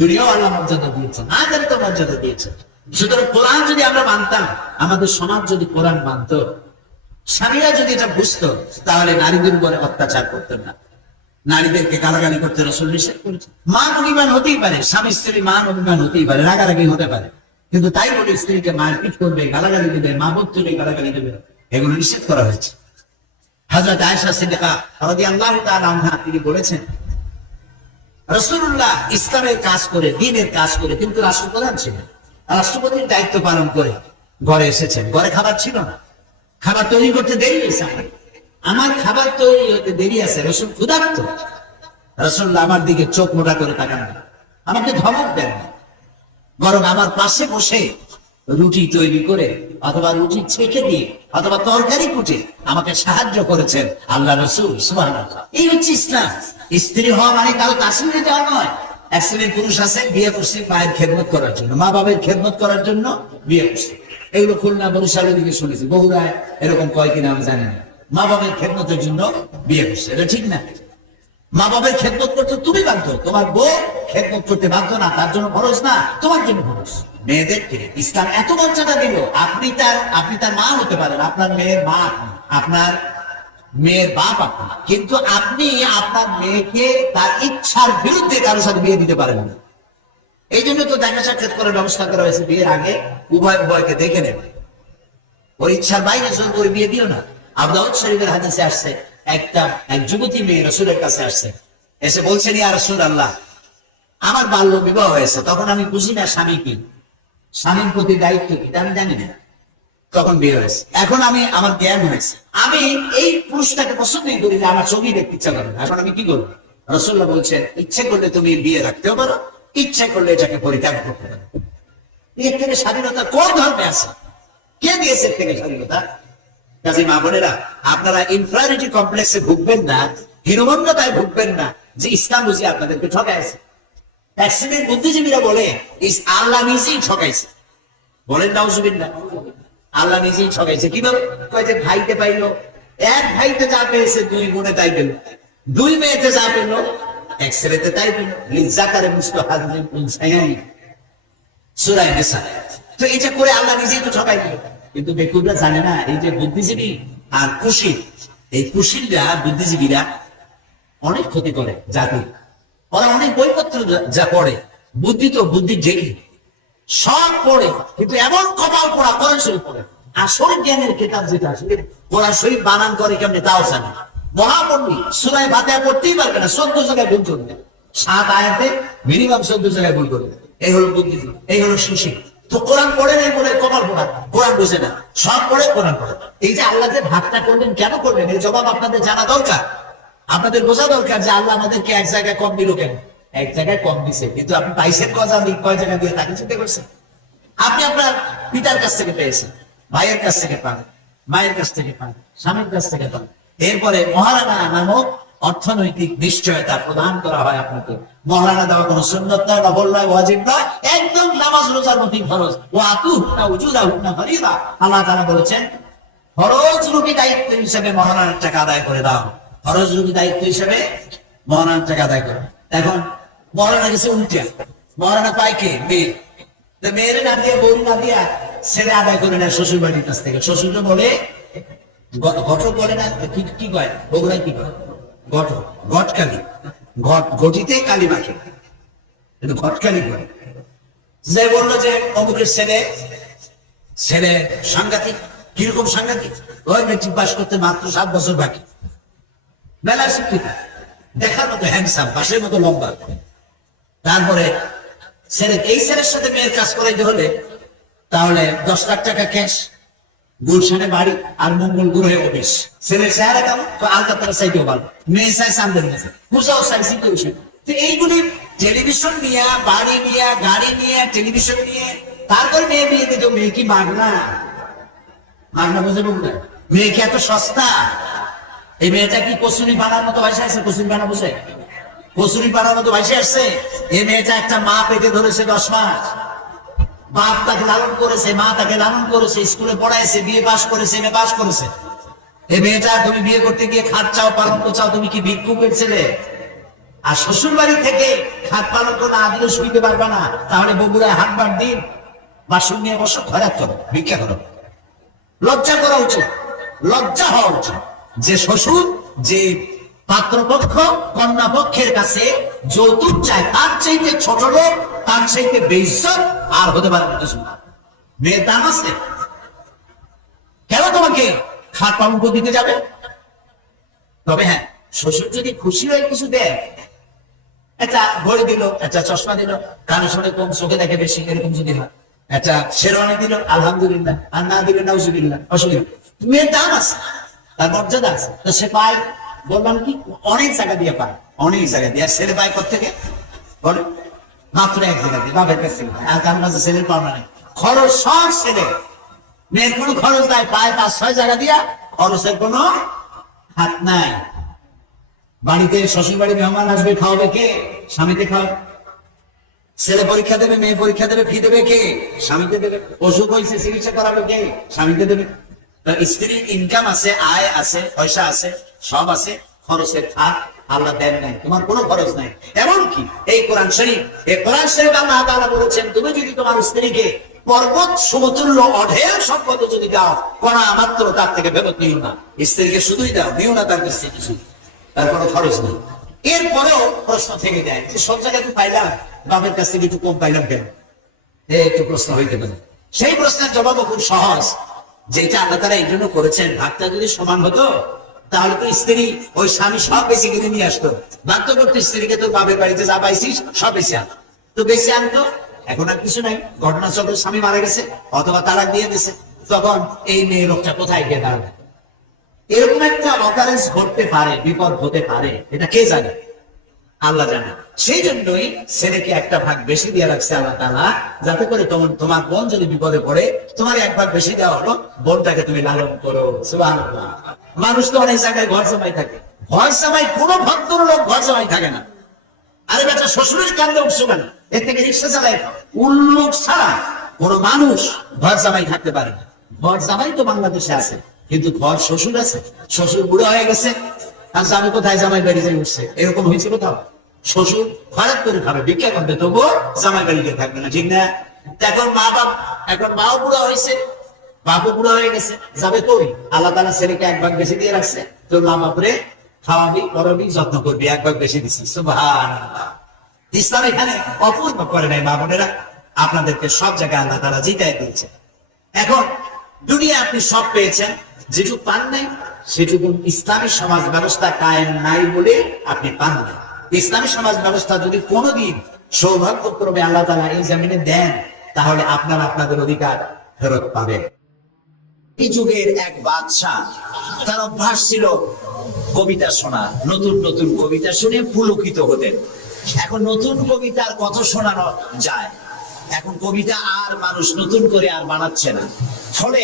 দুনিয়াও আল্লাহ মর্যাদা দিয়েছেন, আখিরাতে মর্যাদা দিয়েছেন। সুতরাং কোরআন যদি আমরা মানতাম, আমাদের সমাজ যদি কোরআন মানত, স্বামীরা যদি এটা বুঝতো, তাহলে নারীদের উপরে অত্যাচার করতেন না, নারীদেরকে গালাগালি করতে রাসূল নিষেধ করেছেন। মান অভিমান হতেই পারে, স্বামী স্ত্রী মান অভিমান হতেই পারে, রাগারাগি হতে পারে, কিন্তু তাই বলে স্ত্রীকে মারপিট করবে, গালাগালি দেবে, মা বত্তুরে গালাগালি দেবে, এগুলো নিষেধ করা হয়েছে। হযরত আয়েশা সিদ্দিকা রাদিয়াল্লাহু তাআলা আনহা তিনি বলেছেন, রাসূলুল্লাহ ইসলামের কাজ করে, দ্বীনের কাজ করে, কিন্তু রাষ্ট্রপ্রধান ছিলেন, রাষ্ট্রপতির দায়িত্ব পালন করে ঘরে এসেছেন। ঘরে খাবার ছিল না, খাবার তৈরি করতে দেরি হয়েছে, আমার খাবার তৈরি হতে দেরি আছে, রাসূল ক্ষুধার্ত। রাসূলুল্লাহ আমার দিকে চোখ মোটা করে তাকান না, আমাকে ধমক দেন না, বরং আমার পাশে বসে রুটি তৈরি করে অথবা রুটি ছেঁকে দিয়ে অথবা তরকারি কুটে আমাকে সাহায্য করেছেন আল্লাহ রাসূল। সুবহানাল্লাহ। এই হচ্ছে ইসলাম। স্ত্রী হওয়া মানে কারো কাশ্মীরে যাওয়া নয়। এক শ্রেণীর পুরুষ আছে, বিয়ে করছে মায়ের খেদমত করার জন্য, মা বাবার খেদমত করার জন্য বিয়ে করছে। এগুলো খুলনা বরিশালের দিকে শুনেছি, বহুরায় এরকম কয় কিনা আমি জানি না। মা বাবার খেদমতের জন্য বিয়ে করছে, এটা ঠিক না। মা বাবার খেদমত করতে তুমি বাধ্য, তোমার বউ খেদমত করতে বাধ্য না, তার জন্য খরচ না, তোমার জন্য খরচ। মেয়েদেরকে ইসলাম এত মর্যাদা দিল, আপনি তার মা হতে পারেন, আপনার মেয়ের মা আপনি, আপনার মেয়ের বাপ আপনি, কিন্তু আপনি আপনার মেয়েকে তার ইচ্ছার বিরুদ্ধে কারোর সাথে বিয়ে দিতে পারেন না। এই জন্য তো দেখা সাক্ষাৎ করার ব্যবস্থা করা হয়েছে, বিয়ের আগে উভয়কে দেখে নেবে, ওর ইচ্ছার বাইরে জোর করে বিয়ে দিও না। আবু দাউদ শরীফের হাদিসে আসছে, এক যুবতী মেয়ে রাসূলের কাছে আসছে, এসে বলছেন, ইয়া রাসূলুল্লাহ, আমার বাল্য বিবাহ হয়েছে, তখন আমি বুঝি না স্বামী কি, স্বামীর প্রতি দায়িত্ব কি, আমি জানি না, তখন বিয়ে হয়েছে, এখন আমার জ্ঞান হয়েছে, আমি এই পুরুষটাকে পছন্দই করি না, আমার ছবি দেখতে ইচ্ছা করে না, এখন আমি কি করবো? রাসূলুল্লাহ বলছেন, ইচ্ছে করলে তুমি বিয়ে রাখতেও পারো, ইচ্ছে করলে এটাকে পরিত্যাগ করতে পারো। এর থেকে স্বাধীনতা কোন ধর্মে আছে? কে দিয়েছে এর থেকে স্বাধীনতা? কাজী মা বোনেরা, আপনারা ইনফিরিয়রিটি কমপ্লেক্সে ভুগবেন না, হীনমন্যতায় ভুগবেন না, যে ইসলাম বুঝি আপনাদেরকে ঠকাইছে। এক শ্রেণীর বুদ্ধিজীবীরা বলে আল্লাহ নিজেই ঠকাইছে, বলেন নাউজুবিল্লাহ, আল্লাহ নিজেই ঠকাইছে। কিভাবে? কয় যে ভাইতে পাইলো, এক ভাইতে যা পেয়েছে দুই গুণে তাই পেল, দুই মেয়েতে যা পেল এক ছেলেতে তাই পেল। লিজাকারে মুস্ত হাজরিন উনসায়াই, সূরা নিসা। তো এটা করে আল্লাহ নিজেই তো ঠকাই দিল। কিন্তু বেকুবরা জানে না, এই যে বুদ্ধিজীবী আর কুশীল, এই কুশীলরা বুদ্ধিজীবীরা অনেক ক্ষতি করে জাতি। ওরা অনেক বইপত্র যা পড়ে, বুদ্ধি তো বুদ্ধির ঢেকি সব পড়ে, কিন্তু এমন কপাল পড়া কোরআন শরীফ পড়ে। আসল জ্ঞানের কিতাব যেটা আসলে কোরআন শরীফ বানান করে কেমনি তাও জানে। মহাপণ্ডিত সূরা ফাতিহা পড়তেই পারবে না, 14 জায়গায় ভুল করবে, 7 আয়াতে মিনিমাম 14 জায়গায় ভুল করবে। এই হলো বুদ্ধিজীবী, এই হলো সুশীল। তো কোরআন পড়ে নাই বলে কপাল পড়া, কোরআন বুঝে না, সব পড়ে কোরআন পড়ে। এই যে আল্লাহ যে ভাগটা করলেন, কেন করলেন, এর জবাব আপনাদের জানা দরকার, আপনাদের বোঝা দরকার যে আল্লাহ আমাদেরকে এক জায়গায় কম দিল কেন। এক জায়গায় কম দিছে, কিন্তু আপনি পাইছেন কয় জায়গা দিয়ে তাকে চিন্তা করছেন? আপনি আপনার পিতার কাছ থেকে পেয়েছেন, ভাইয়ের কাছ থেকে পান, মায়ের কাছ থেকে পান, স্বামীর কাছ থেকে পান। এরপরে মহারানা নামক অর্থনৈতিক নিশ্চয়তা প্রদান করা হয় আপনাকে। মহারানা দেওয়া কোনো সুন্নত নয়, নফল নয়, ওয়াজিব নয়, একদম নামাজ রোজার মতই ফরজ। ওয়া আতুহুন্না উজুরাহুন্না ফারিদা, আল্লাহ তাআলা বলেছেন ফরজ রূপী দায়িত্ব হিসেবে মহারানার টাকা আদায় করে দাও, ফরজ রূপী দায়িত্ব হিসেবে মহারানার টাকা আদায় করে। এখন মহারানা গেছে উল্টে, মহারানা পায় কে? মেয়ে। মেয়েরে না দিয়ে, বউ না দিয়া ছেলে আদায় করে নেয় শ্বশুর বাড়ির কাছ থেকে। শ্বশুরকে বলে ঘটক বলে না, কি কয় বগুড়ায়, কি কয় ঘটকালি, ঘটিতে কালী মাখে, কিন্তু ঘটকালি করে। যে বললো যে অমুকের ছেলে সাংঘাতিক। কিরকম সাংঘাতিক? ওই মেট্রিক পাস করতে মাত্র 7 বছর বাকি, মেলা শিক্ষিত, দেখার মতো হ্যান্ডসাম, বাসের মতো লম্বা। তারপরে এই ছেলের সাথে মেয়ের কাজ করাইতে হলে তাহলে 10 লাখ টাকা ক্যাশ, গুলশানে বাড়ি, আর মঙ্গল গ্রহে অফিস। ছেলের চেহারা কেমন? তো আলকাতারা চাইতেও ভালো, মেয়ে চাই চান্দের কাছে, পূজাও চাই সিচুয়েশন। তো এইগুলি টেলিভিশন নিয়ে, বাড়ি নিয়ে, গাড়ি নিয়ে, টেলিভিশন নিয়ে, তারপর মেয়ে বিয়ে দিত। মেয়ে কি মাগনা? মাগনা বুঝে বলবে? মেয়ে কি এত সস্তা? এই মেয়েটা কি কচুরি বানার মতো ভাইসে আসছে? কচুরি বানা বুঝে? কচুরি বানার মতো ভাইসে আসছে? এই মেয়েটা একটা মা পেটে ধরেছে 10 মাস, বাপ তাকে লালন করেছে, মা তাকে লালন করেছে, স্কুলে পড়াইছে, বিয়ে পাস করেছে, এমএ পাস করেছে। এই মেয়েটা তুমি বিয়ে করতে গিয়ে খাট চাও, পালন চাও, তুমি কি ভিক্ষুকের ছেলে? আর শ্বশুর বাড়ি থেকে খাট পালন না দিলে শুইতে পারবা না, তাহলে বগুড়ায় হাট বার দিন বাসন নিয়ে বসো, খয়রাত করো, ভিক্ষা করো। লজ্জা করা উচিত, লজ্জা হওয়া উচিত যে শ্বশুর যে পাত্রপক্ষ কন্যা পক্ষের কাছে যৌতুক চায়, তার চাইতে ছোট লোক, তার চাইতে বেইজ্জত আর হতে পারে না কিছু। মেয়ের দাম আছে, কেন তোমাকে খাট পালন দিতে যাবে? তবে হ্যাঁ, শ্বশুর যদি খুশি হয়ে কিছু দেয়, একটা ঘড়ি দিল, একটা চশমা দিল, কানে শোনে কম, চোখে দেখে বেশি, এরকম যদি হয়, একটা শেরওয়ানি দিল, আলহামদুলিল্লাহ, আর না দিলে নাউজুবিল্লাহ, অসুবিধা। মেয়ের দাম আছে, তার মর্যাদা আছে, তো সে পায়, বললাম কি, অনেক জায়গা দিয়ে পায়, অনেক জায়গা দিয়ে। আর ছেলে পায় কোত্থেকে বলে? মাত্র এক জায়গা দিয়ে, বাপের কাছে। আর তার মাঝে ছেলের পাওনা নেই, খরচ সব ছেলে। মেয়ের কোনো খরচ নাই, পায় 5-6 জায়গা দিয়া, খরচের কোনো হাত নাই। বাড়িতে শ্বশুর বাড়ি মেহমান আসবে, খাওয়াবে কে? স্বামীতে খাওয়াবে। ছেলে পরীক্ষা দেবে, মেয়ে পরীক্ষা দেবে, ফি দেবে কে? স্বামীতে দেবে। অসুখ হয়েছে, চিকিৎসা করাবে কে? স্বামীতে দেবে। স্ত্রীর ইনকাম আছে, আয় আছে, পয়সা আছে, সব আছে, খরচের হাত আল্লাহ দেন নাই, তোমার কোনো খরচ নাই। এমনকি এই কোরআন শরীফ, এই কোরআন শরীফ আল্লাহ তাআলা বলেছেন, তুমি যদি তোমার স্ত্রীকে পর্বত সমতুল্য অঢেল সম্পদ যদি দাও, কোন মাত্র তার থেকে ফেরত নিও না। স্ত্রীকে শুধুই দাও, নিও না তার কাছে কিছু, তার কোনো খরচ নেই। এরপরেও প্রশ্ন থেকে যায় যে সব জায়গায় তো পাইলাম, বাপের কাছ থেকে একটু কম পাইলাম কেন? একটু প্রশ্ন হইতে পারে। সেই প্রশ্নের জবাবও খুব সহজ, যেটা আল্লাহ তাআলা এই জন্য করেছেন, ভাগটা যদি সমান হতো তাহলে তো স্ত্রী ওই স্বামী সব বেশি কিনে নিয়ে আসতো। বাধ্য করতো স্ত্রীকে, তোর বাপের বাড়িতে যা পাইছিস সব বেশি আন, তো বেশি আনতো। এখন আর কিছু নাই, ঘটনা চক্র, স্বামী মারা গেছে অথবা তালাক দিয়ে দিয়েছে, তখন এই মেয়ে লোকটা কোথায় গিয়ে দাঁড়াবে? এরকম একটা অকারেন্স ঘটতে পারে, বিপদ হতে পারে, এটা কে জানে? আল্লাহ জানে। সেই জন্যই ছেলেকে একটা ভাগ বেশি দিয়ে রাখছে আল্লাহ তাআলা, যাতে করে তোমার বোন যদি বিপদে পড়ে, তোমার এক ভাগ বেশি দেওয়া হলো, বোনটাকে তুমি লালন করো। সুবহানাল্লাহ। মানুষ তো অনেক জায়গায় ঘর জামাই থাকে, ঘর জামাই কোন ভদ্রলোক ঘর জামাই থাকে না। আরে বেটা, শ্বশুরের কান্দে উঠছো কেন? এর থেকে রিক্সা চালায়। উল্লুক ছাড়া কোন মানুষ ঘর জামাই থাকতে পারে না। ঘর জামাই তো বাংলাদেশে আছে, কিন্তু ঘর শ্বশুর আছে। শ্বশুর বুড়ো হয়ে গেছে, আর জামাই কোথায়? জামাই বাড়ি যাই উঠছে। এরকম হয়েছিল তাও? শ্বশুর খরচ করে খাবে, ভিক্ষা করবে, তবুও জামাই বাড়িতে থাকবে না, ঠিক না? এখন মা বাপ, এখন মাও বুড়া হয়েছে, বাপও বুড়া হয়ে গেছে, যাবে কই? আল্লাহ তাআলা ছেলেকে এক ভাগ বেশি দিয়ে রাখছে, তোর মা বাপরে খাওয়াবি, পড়াবি, যত্ন করবি, এক ভাগ বেশি দিচ্ছি। সুবহানাল্লাহ। ইসলাম এখানে অপূর্ণ করে নাই। মা বোনেরা, আপনাদেরকে সব জায়গায় আল্লাহ তাআলা জিতায় দিয়েছে। এখন দুনিয়া আপনি সব পেয়েছেন, যেটুকু পান নাই সেটুকু ইসলামী সমাজ ব্যবস্থা কায়েম নাই বলে আপনি পান না। ইসলামী সমাজ ব্যবস্থা যদি কোনোদিন সৌভাগ্যক্রমে আল্লাহ তাআলা এই জমিনে দেন, তাহলে আপনারা আপনাদের অধিকার ফেরত পাবেন। এই যুগের এক বাদশাহ, তার অভ্যাস ছিল কবিতা শোনা, নতুন নতুন কবিতা শুনে পুলকিত হতেন। এখন নতুন কবিতার কত শোনানো যায়? এখন কবিতা আর মানুষ নতুন করে আর বানাচ্ছে না। ফলে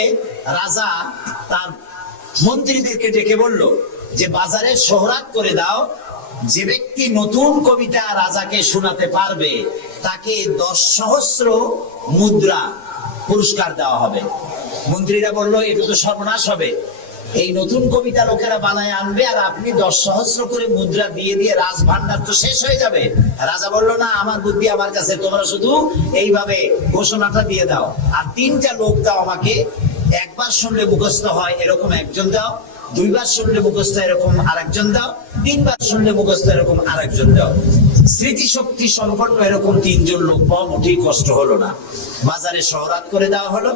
রাজা তার মন্ত্রীদেরকে ডেকে বলল যে বাজারে সোহরাত করে দাও, যে ব্যক্তি নতুন কবিতা রাজাকে শোনাতে পারবে তাকে 10 সহস্র মুদ্রা পুরস্কার দেওয়া হবে। মন্ত্রীরা বলল, এটা তো সর্বনাশ হবে, এই নতুন কবিতা লোকেরা বানায় আনবে আর আপনি 10 সহস্র করে মুদ্রা দিয়ে দিয়ে রাজভান্ডার তো শেষ হয়ে যাবে। রাজা বলল, না, আমার বুদ্ধি আমার কাছে, তোমরা শুধু এইভাবে ঘোষণাটা দিয়ে দাও, আর 3টা লোক দাও আমাকে, একবার শুনলে মুখস্থ হয় এরকম একজন দাও, 2বার শুনলে মুখস্থ এরকম আরেকজন দাও, 3বার শুনলে মুখস্থ এরকম আরেকজন দাও। স্মৃতিশক্তি সম্পন্ন এরকম 3 জন লোক পাওয়া মোটেই কষ্ট হলো না। বাজারে সোহরাত করে দেওয়া হলো।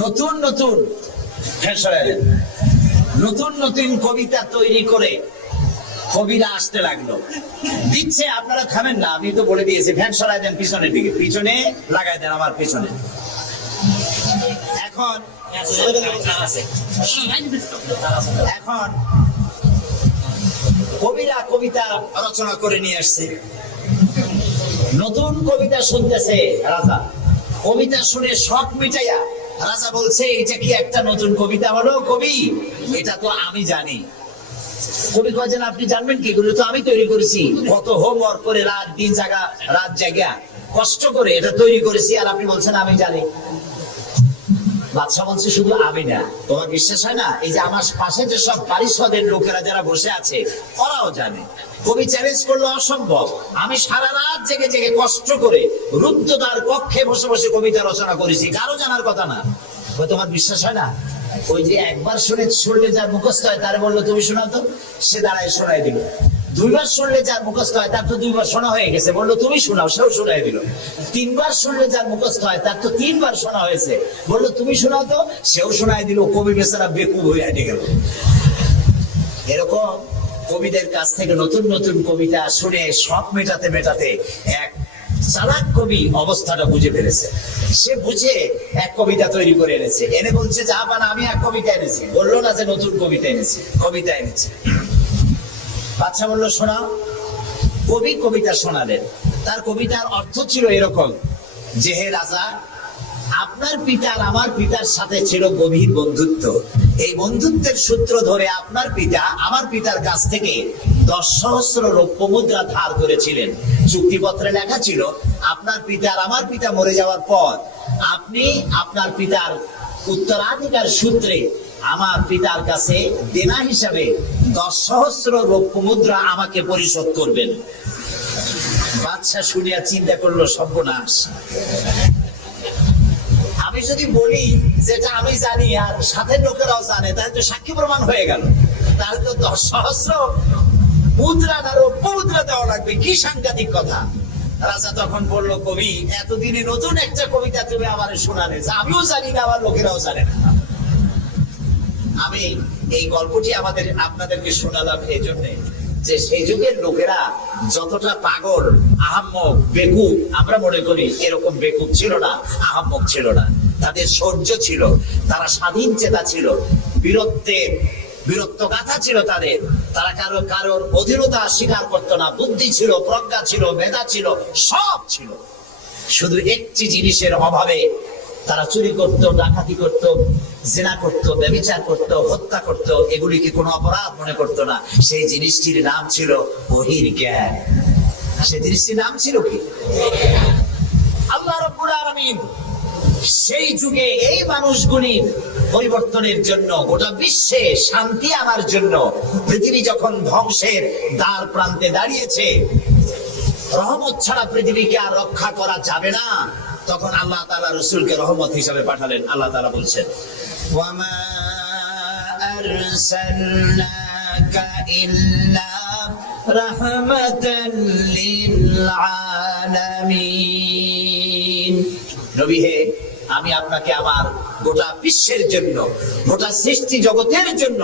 নতুন নতুন নতুন নতুন কবিতা তৈরি করে কবিরা আসতে লাগলো, দিচ্ছে। আপনারা খাবেন না, আমি তো বলে দিয়েছি, ফ্যান সরাই দেন পিছনের দিকে, পিছনে লাগাই দেন আমার পিছনে। এখন এখন কবিরা কবিতা রচনা করে নিয়ে আসছে, নতুন কবিতা শুনতেছে রাজা। কবিতা শুনে শখ মিটাইয়া রাজা বলছে, এটা কি একটা নতুন কবিতা হলো? কবি, এটা তো আমি জানি। কবি বলছেন, আপনি জানবেন কি? এগুলো তো আমি তৈরি করেছি, কত হোমওয়ার্ক করে রাত জায়গা কষ্ট করে এটা তৈরি করেছি, আর আপনি বলছেন আমি জানি। বাদশা বলছে শুধু আমি না, তোমার বিশ্বাস হয় না? এই যে আমার পাশে যে সব পারিষদের লোকেরা যারা বসে আছে ওরাও জানে। কবি চ্যালেঞ্জ করলো অসম্ভব, আমি সারা রাত জেগে জেগে কষ্ট করে রুদ্ধদ্বার কক্ষে বসে বসে কবিতা রচনা করেছি, কারো জানার কথা না। তোমার বিশ্বাস হয় না? ওই যে একবার শুনলে যার মুখস্থ হয় তারে বললো তুমি শোনাও তো, সে দাঁড়ায় শোনাই দিল। দুইবার শুনলে যার মুখস্থ হয় তার তো দুইবার শোনা হয়ে গেছে, বললো তুমি শোনাও, সেও শোনাই দিল। তিনবার শুনলে যার মুখস্থ হয় তার তো তিনবার শোনা হয়েছে, বললো তুমি শোনাও তো, সেও শোনাই দিল। কবি বেচারা বেকুব হয়ে হেঁটে গেল। এরকম কবিদের কাছ থেকে নতুন নতুন কবিতা শুনে শখ মেটাতে মেটাতে এক চালাক কবি অবস্থাটা বুঝে ফেলেছে। সে বুঝে এক কবিতা তৈরি করে এনেছে, এনে বলছে যা বানা আমি এক কবিতা এনেছি। বললো না যে নতুন কবিতা এনেছি, কবিতা এনেছে। বাদশা বললো শোনাও। কবি কবিতা শোনালেন। তার কবিতার অর্থ ছিল এরকম যে, হে রাজা, আপনার পিতার আমার পিতার সাথে ছিল গভীর বন্ধুত্ব। এই বন্ধুত্বের সূত্র ধরে আপনার পিতা আমার পিতার কাছ থেকে 10,000 রৌপ্য মুদ্রা ধার করেছিলেন। চুক্তিপত্রে লেখা ছিল আপনার পিতার আমার পিতা মরে যাওয়ার পর আপনি আপনার পিতার উত্তরাধিকার সূত্রে আমার পিতার কাছে দেনা হিসাবে 10,000 রৌপ্য মুদ্রা আমাকে পরিশোধ করবেন। বাদশা শুনিয়া চিন্তা করলো সর্বনাশ, আমি যদি বলি যেটা আমি জানি আর সাথে লোকেরাও জানে তাহলে তো সাক্ষী প্রমাণ হয়ে গেল, তাহলে তো 10,000 মুদ্রা না রৌপ্য মুদ্রা দেওয়া লাগবে, কি সাংঘাতিক কথা। রাজা তখন বলল, কবি এতদিনে নতুন একটা কবিতা তুমি আমার শোনালে, আমিও জানি না আমার লোকেরাও জানে না। আমি এই গল্পটি আপনাদেরকে শোনালাম এই জন্যে যে সেই যুগের লোকেরা যতটা পাগল, আহাম্মক, বেকুব আমরা মনে করি, এরকম বেকুব ছিল না, আহাম্মক ছিল না। তাদের শৌর্য ছিল, তারা স্বাধীন চেতা ছিল, বীরত্ব গাথা ছিল তাদের। তারা কারোর অধীনতা স্বীকার করতো না, বুদ্ধি ছিল, প্রজ্ঞা ছিল, মেধা ছিল, সব ছিল। শুধু একটি জিনিসের অভাবে তারা চুরি করত, ডাকাতি করত, জিনা করত, ব্যভিচার করত, হত্যা করত, এগুলিকে কোনো অপরাধ মনে করত না। সেই জিনিসটির নাম ছিল বহির্জ্ঞান। সেই জিনিসটির নাম ছিল কি? আল্লাহ রাব্বুল আলামিন সেই যুগে এই মানুষগুলির পরিবর্তনের জন্য, গোটা বিশ্বে শান্তি আনার জন্য, পৃথিবী যখন ধ্বংসের দ্বার প্রান্তে দাঁড়িয়েছে, রহমত ছাড়া পৃথিবীকে আর রক্ষা করা যাবে না, তখন আল্লাহ তাআলা রাসূলকে রহমত হিসেবে পাঠালেন। আল্লাহ তাআলা বলছেন, ওয়ামা আরসালনাকা ইল্লা রাহমাতাল লিল আলামিন। নবী হে, আমি আপনাকে আমার গোটা বিশ্বের জন্য, গোটা সৃষ্টি জগতের জন্য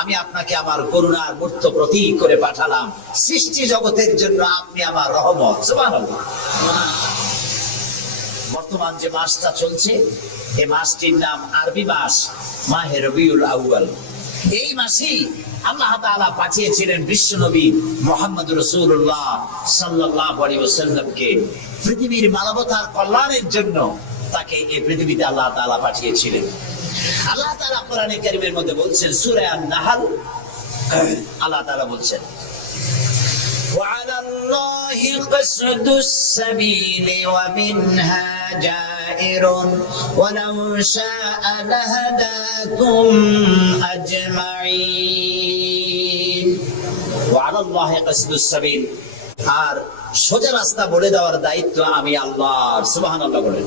আমি আপনাকে আমার করুণার মূর্ত প্রতীক করে পাঠালাম। সৃষ্টি জগতের জন্য আপনি আমার রহমত। সুবহানাল্লাহ। বর্তমান যে মাসটা চলছে, এই মাসটির নাম আরবি মাস মাহে রবিউল আউয়াল। এই মাসেই আল্লাহ তাআলা পাঠিয়েছিলেন বিশ্বনবী মুহাম্মদ রাসূলুল্লাহ সাল্লাল্লাহু আলাইহি ওয়াসাল্লামকে পৃথিবীর মানবতার কল্যাণের জন্য। তাকে এই পৃথিবীতে আল্লাহ তাআলা পাঠিয়েছিলেন। আল্লাহ তাআলা কোরআনে কারীমের মধ্যে বলছেন, সূরা আন-নাহল, আল্লাহ তাআলা বলছেন, وعلى الله قصد السبيل ومنها جائر ولو شاء لهداكم أجمعين وعلى الله قصد السبيل। আর সোজা রাস্তা বলে দেওয়ার দায়িত্ব আমি আল্লাহর। সুবহানাল্লাহ বলেন।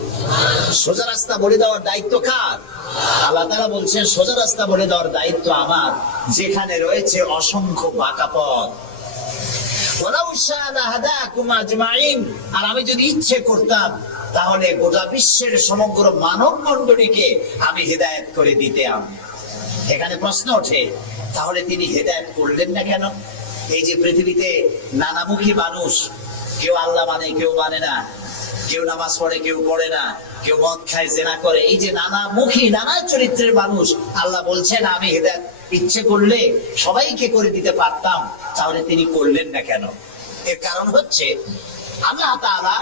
সোজা রাস্তা বলে দেওয়ার দায়িত্ব কার? আল্লাহ তাআলা বলছেন সোজা রাস্তা বলে দেওয়ার দায়িত্ব আমার, যেখানে রয়েছে অসংখ্য বাঁকা পথ। আর আমি যদি ইচ্ছে করতাম তাহলে গোটা বিশ্বের সমগ্র মানব মণ্ডলীকে আমি হেদায়েত করে দিতাম। এখানে প্রশ্ন ওঠে, তাহলে তিনি হেদায়েত করলেন না কেন? এই যে পৃথিবীতে নানামুখী মানুষ, কেউ আল্লাহ মানে, কেউ মানে না, কেউ নামাজ পড়ে, কেউ পড়ে না, কেউ মদ খায়, জিনা করে, এই যে নানামুখী নানা চরিত্রের মানুষ, আল্লাহ বলছেন আমি হেদায়েত ইচ্ছে করলে সবাইকে করে দিতে পারতাম, তাহলে তিনি করলেন না কেন? এর কারণ হচ্ছে আল্লাহ তাআলা